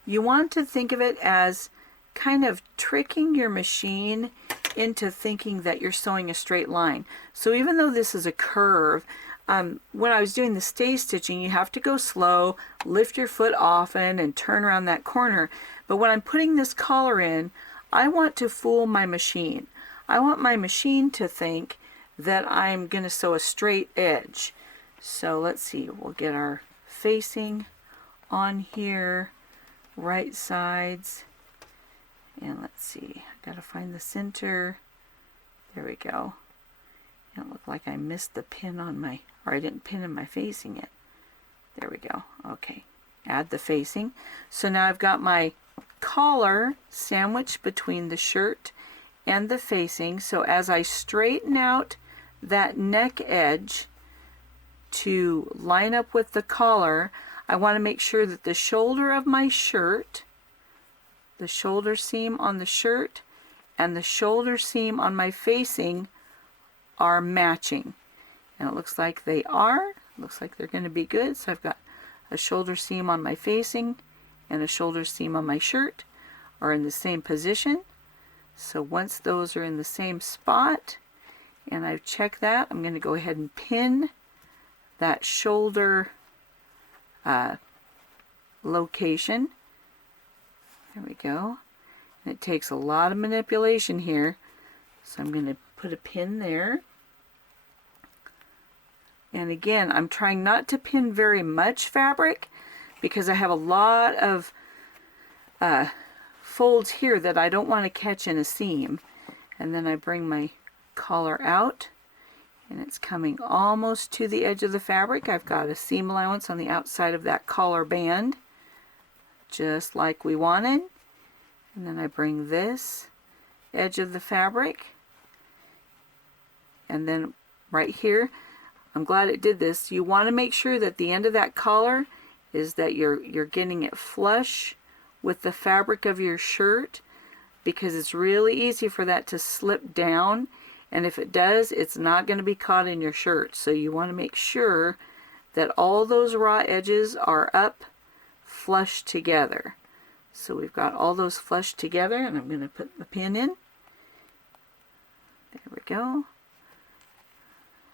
you want to think of it as kind of tricking your machine into thinking that you're sewing a straight line. So even though this is a curve, when I was doing the stay stitching, you have to go slow, lift your foot often, and turn around that corner. But when I'm putting this collar in, I want to fool my machine. I want my machine to think that I'm going to sew a straight edge. So let's see, we'll get our facing on here, right sides, and let's see, I gotta find the center. There we go. It looked like I missed the pin on my, or I didn't pin in my facing yet. There we go. Okay, add the facing. So now I've got my collar sandwiched between the shirt and the facing. So as I straighten out that neck edge to line up with the collar, I want to make sure that the shoulder of my shirt, the shoulder seam on the shirt, and the shoulder seam on my facing are matching. And it looks like they are. Looks like they're going to be good. So I've got a shoulder seam on my facing and a shoulder seam on my shirt are in the same position. So once those are in the same spot, and I've checked that, I'm going to go ahead and pin that shoulder location. There we go. And it takes a lot of manipulation here, so I'm going to put a pin there. And again, I'm trying not to pin very much fabric because I have a lot of folds here that I don't want to catch in a seam. And then I bring my collar out, and it's coming almost to the edge of the fabric. I've got a seam allowance on the outside of that collar band, just like we wanted. And then I bring this edge of the fabric, and then right here, I'm glad it did this. You want to make sure that the end of that collar is that you're getting it flush with the fabric of your shirt. because it's really easy for that to slip down, and if it does, it's not going to be caught in your shirt. So you want to make sure that all those raw edges are up flush together. So we've got all those flush together, and I'm going to put the pin in. There we go.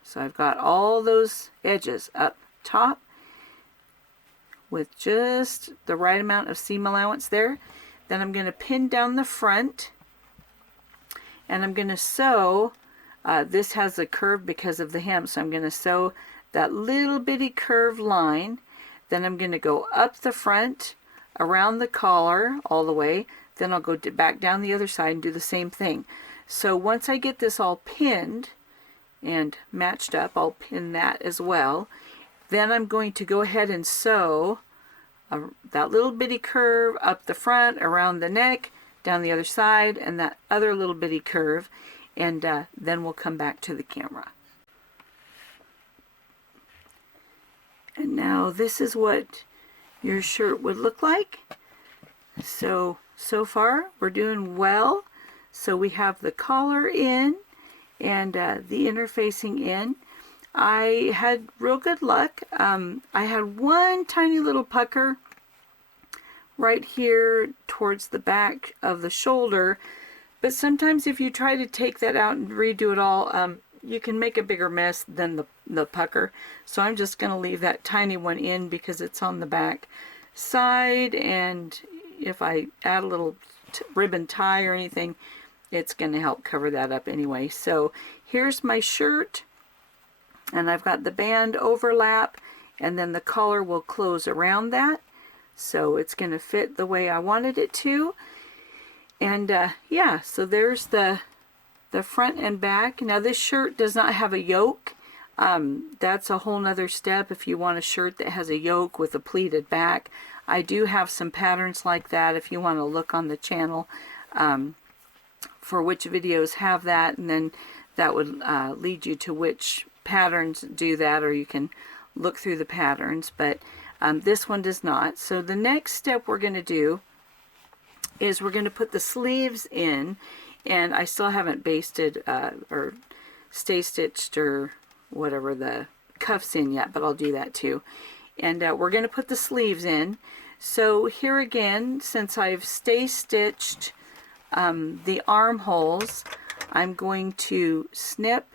So I've got all those edges up top with just the right amount of seam allowance there. Then I'm going to pin down the front, and I'm going to sew. This has a curve because of the hem, so I'm going to sew that little bitty curved line. Then I'm going to go up the front, around the collar all the way. Then I'll go back down the other side and do the same thing. So once I get this all pinned and matched up, I'll pin that as well. Then I'm going to go ahead and sew that little bitty curve up the front, around the neck, down the other side, and that other little bitty curve, and then we'll come back to the camera. And now this is what your shirt would look like. So far we're doing well. So we have the collar in and the interfacing in. I had real good luck. I had one tiny little pucker right here towards the back of the shoulder, but sometimes if you try to take that out and redo it all, you can make a bigger mess than the pucker. So I'm just going to leave that tiny one in because it's on the back side, and if I add a little ribbon tie or anything, it's going to help cover that up anyway. So here's my shirt, and I've got the band overlap, and then the collar will close around that, so it's going to fit the way I wanted it to. And yeah, so there's the front and back. Now this shirt does not have a yoke. That's a whole nother step if you want a shirt that has a yoke with a pleated back. I do have some patterns like that if you want to look on the channel for which videos have that, and then that would lead you to which patterns do that, or you can look through the patterns, but this one does not. So the next step we're going to do is we're going to put the sleeves in, and I still haven't basted or stay stitched or whatever the cuffs in yet, but I'll do that too. And we're going to put the sleeves in. So here again, since I've stay stitched the armholes, I'm going to snip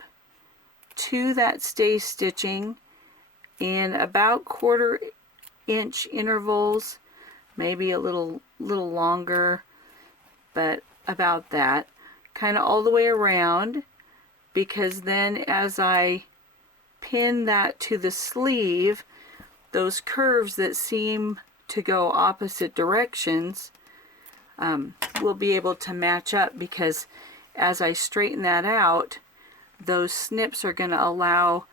to that stay stitching in about 1/4 inch intervals, maybe a little longer, but about that, kind of all the way around, because then as I pin that to the sleeve, those curves that seem to go opposite directions will be able to match up, because as I straighten that out, those snips are going to allow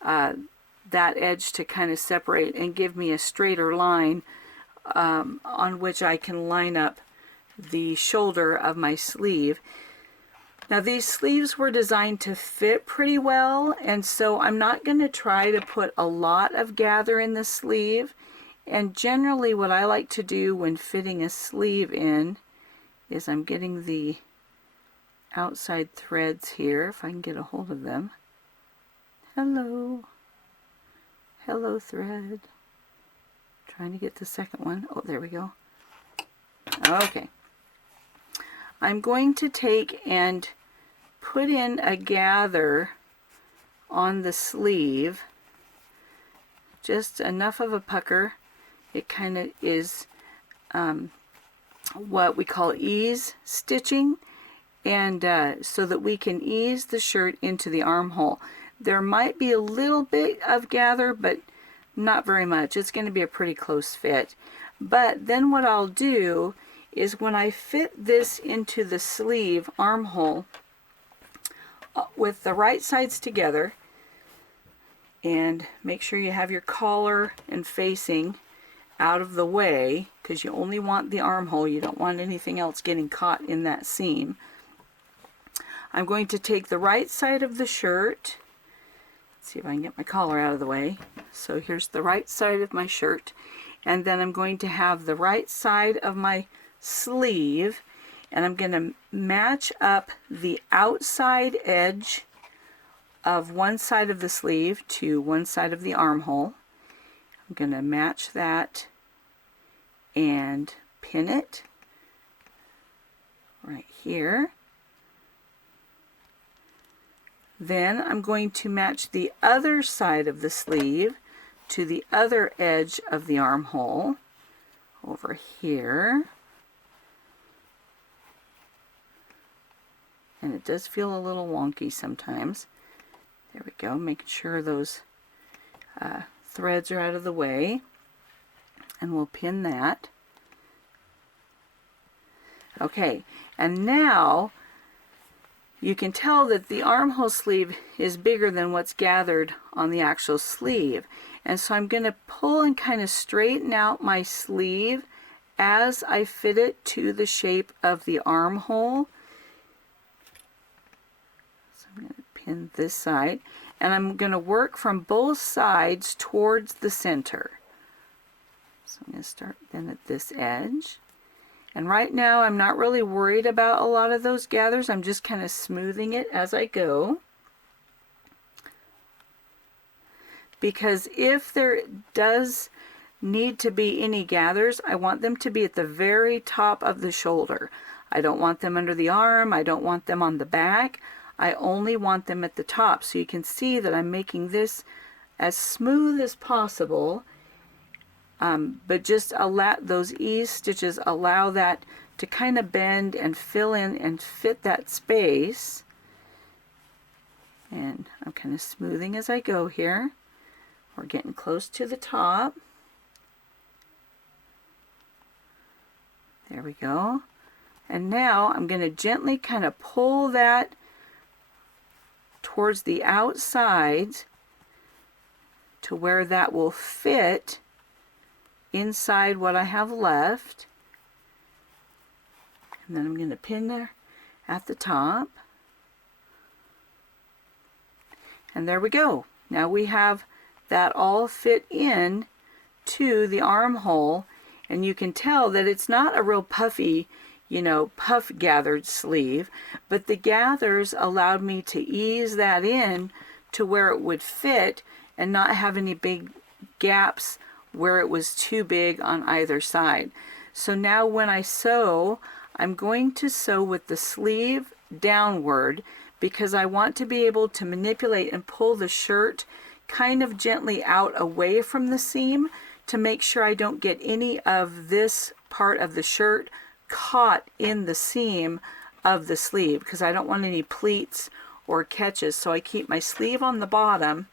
that edge to kind of separate and give me a straighter line on which I can line up the shoulder of my sleeve. Now these sleeves were designed to fit pretty well, and so I'm not going to try to put a lot of gather in the sleeve. And generally what I like to do when fitting a sleeve in is I'm getting the outside threads here, if I can get a hold of them. Hello thread. Trying to get the second one. Oh, there we go. Okay. I'm going to take and put in a gather on the sleeve, just enough of a pucker. It kind of is what we call ease stitching, and so that we can ease the shirt into the armhole. There might be a little bit of gather, but not very much. It's going to be a pretty close fit. But then what I'll do is when I fit this into the sleeve armhole with the right sides together, and make sure you have your collar and facing out of the way, because you only want the armhole, you don't want anything else getting caught in that seam. I'm going to take the right side of the shirt. Let's see if I can get my collar out of the way. So here's the right side of my shirt, and then I'm going to have the right side of my sleeve, and I'm going to match up the outside edge of one side of the sleeve to one side of the armhole. I'm going to match that and pin it right here. Then I'm going to match the other side of the sleeve to the other edge of the armhole over here. And it does feel a little wonky sometimes. There we go, making sure those threads are out of the way. And we'll pin that. Okay, and now you can tell that the armhole sleeve is bigger than what's gathered on the actual sleeve. And so I'm going to pull and kind of straighten out my sleeve as I fit it to the shape of the armhole. So I'm going to pin this side, and I'm going to work from both sides towards the center. So I'm going to start then at this edge. And right now I'm not really worried about a lot of those gathers. I'm just kind of smoothing it as I go. Because if there does need to be any gathers, I want them to be at the very top of the shoulder. I don't want them under the arm. I don't want them on the back. I only want them at the top. So you can see that I'm making this as smooth as possible. But just allow those ease stitches, allow that to kind of bend and fill in and fit that space. And I'm kind of smoothing as I go here. We're getting close to the top. There we go. And now I'm going to gently kind of pull that towards the outside to where that will fit inside what I have left. And then I'm going to pin there at the top. And there we go. Now we have that all fit in to the armhole, and you can tell that it's not a real puffy, puff gathered sleeve, but the gathers allowed me to ease that in to where it would fit and not have any big gaps where it was too big on either side. So now when I sew, I'm going to sew with the sleeve downward because I want to be able to manipulate and pull the shirt kind of gently out away from the seam to make sure I don't get any of this part of the shirt caught in the seam of the sleeve, because I don't want any pleats or catches. So I keep my sleeve on the bottom,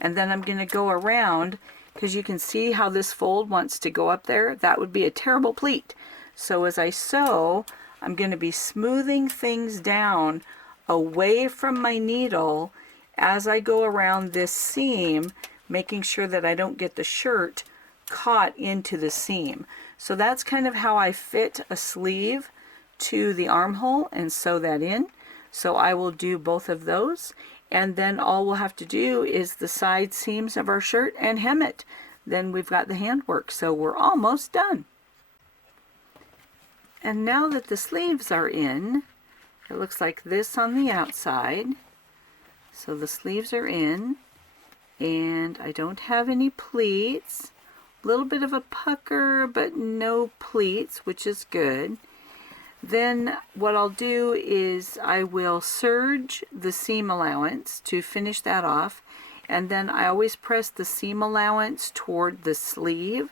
and then I'm going to go around, because you can see how this fold wants to go up there. That would be a terrible pleat. So as I sew, I'm going to be smoothing things down away from my needle as I go around this seam, making sure that I don't get the shirt caught into the seam. So that's kind of how I fit a sleeve to the armhole and sew that in. So I will do both of those, and then all we'll have to do is the side seams of our shirt and hem it. Then we've got the handwork, so we're almost done. And now that the sleeves are in, it looks like this on the outside. So the sleeves are in, and I don't have any pleats. A little bit of a pucker, but no pleats, which is good. Then what I'll do is I will serge the seam allowance to finish that off, and then I always press the seam allowance toward the sleeve.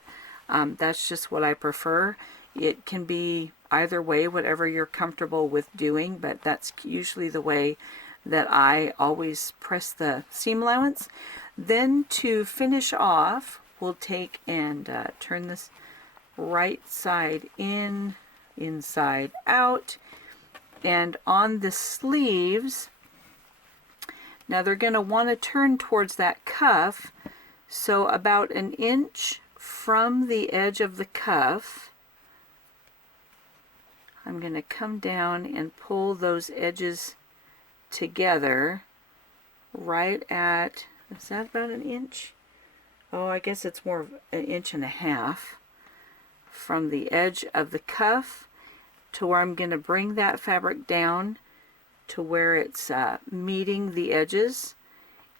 That's just what I prefer. It can be either way, whatever you're comfortable with doing, but that's usually the way that I always press the seam allowance. Then to finish off, we'll take and turn this right side in, inside out, and on the sleeves, now they're going to want to turn towards that cuff, so about 1 inch from the edge of the cuff, I'm going to come down and pull those edges together right at, is that about 1 inch? Oh, I guess it's more of 1.5 inches from the edge of the cuff to where I'm going to bring that fabric down to where it's meeting the edges,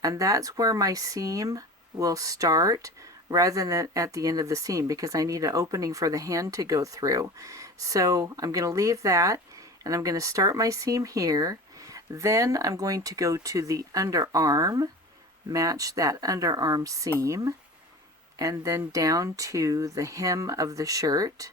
and that's where my seam will start rather than at the end of the seam, because I need an opening for the hand to go through. So I'm going to leave that, and I'm going to start my seam here. Then I'm going to go to the underarm, match that underarm seam, and then down to the hem of the shirt,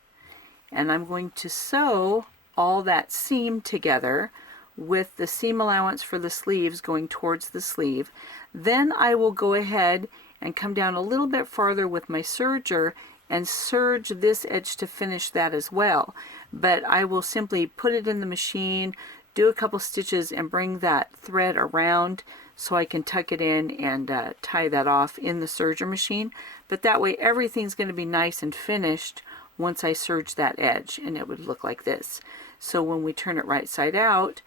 and I'm going to sew all that seam together with the seam allowance for the sleeves going towards the sleeve. Then I will go ahead and come down a little bit farther with my serger and serge this edge to finish that as well. But I will simply put it in the machine, do a couple stitches, and bring that thread around so I can tuck it in and tie that off in the serger machine. But that way everything's going to be nice and finished once I serge that edge, and it would look like this. So when we turn it right side out,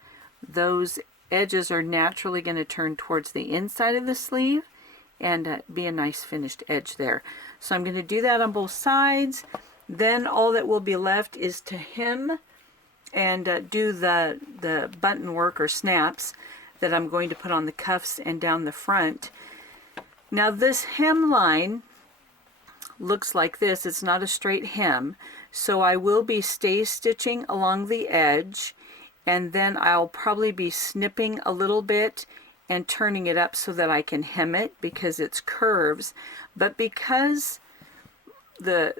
those edges are naturally going to turn towards the inside of the sleeve and be a nice finished edge there. So I'm going to do that on both sides. Then all that will be left is to hem and do the button work or snaps that I'm going to put on the cuffs and down the front. Now this hem line looks like this. It's not a straight hem, so I will be stay stitching along the edge, and then I'll probably be snipping a little bit and turning it up so that I can hem it because it's curves. But because the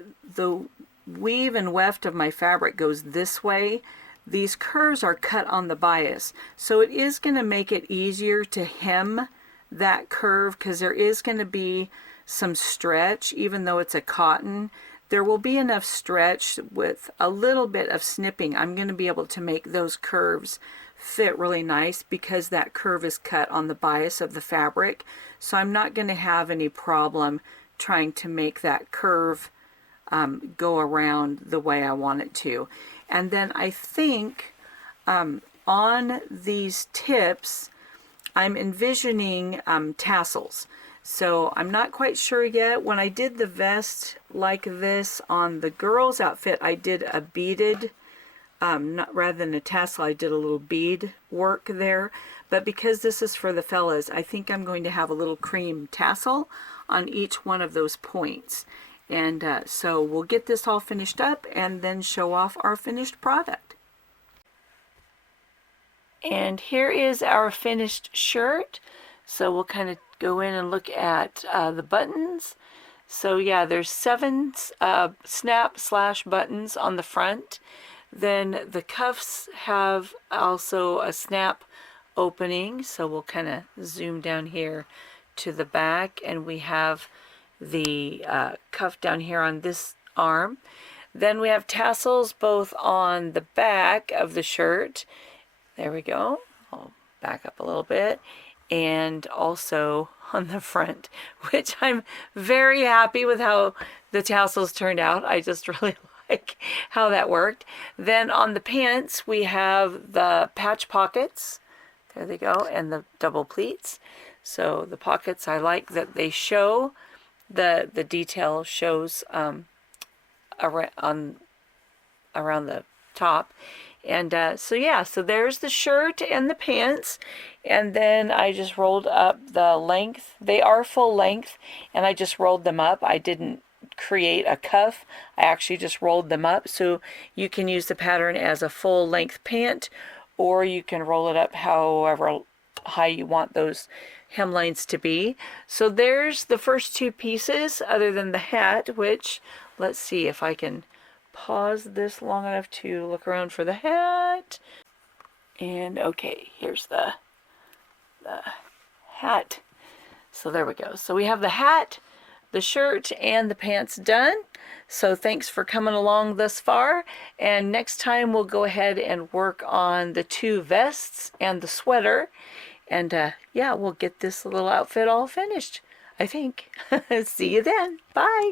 weave and weft of my fabric goes this way, these curves are cut on the bias, so it is going to make it easier to hem that curve, because there is going to be some stretch. Even though it's a cotton, there will be enough stretch with a little bit of snipping. I'm going to be able to make those curves fit really nice because that curve is cut on the bias of the fabric. So I'm not going to have any problem trying to make that curve go around the way I want it to. And then I think on these tips I'm envisioning tassels. So I'm not quite sure yet. When I did the vest like this on the girls' outfit, I did a beaded, rather than a tassel, I did a little bead work there. But because this is for the fellas, I think I'm going to have a little cream tassel on each one of those points. And so we'll get this all finished up and then show off our finished product. And here is our finished shirt. So we'll kind of go in and look at the buttons. So yeah, there's 7 snap / buttons on the front. Then the cuffs have also a snap opening. So we'll kind of zoom down here to the back, and we have the cuff down here on this arm. Then we have tassels both on the back of the shirt. There we go. I'll back up a little bit. And also on the front, which I'm very happy with how the tassels turned out. I just really like how that worked. Then on the pants, we have the patch pockets. There they go. And the double pleats. So the pockets, I like that they show the detail shows around the top. And so yeah, so there's the shirt and the pants, and then I just rolled up the length. They are full length, and I just rolled them up. I didn't create a cuff. I actually just rolled them up. So you can use the pattern as a full length pant, or you can roll it up however high you want those hemlines to be. So there's the first 2 pieces, other than the hat, which, let's see if I can pause this long enough to look around for the hat. And okay, here's the hat. So there we go. So we have the hat, the shirt, and the pants done. So thanks for coming along thus far. And next time we'll go ahead and work on the 2 vests and the sweater. And yeah, we'll get this little outfit all finished, I think. See you then. Bye.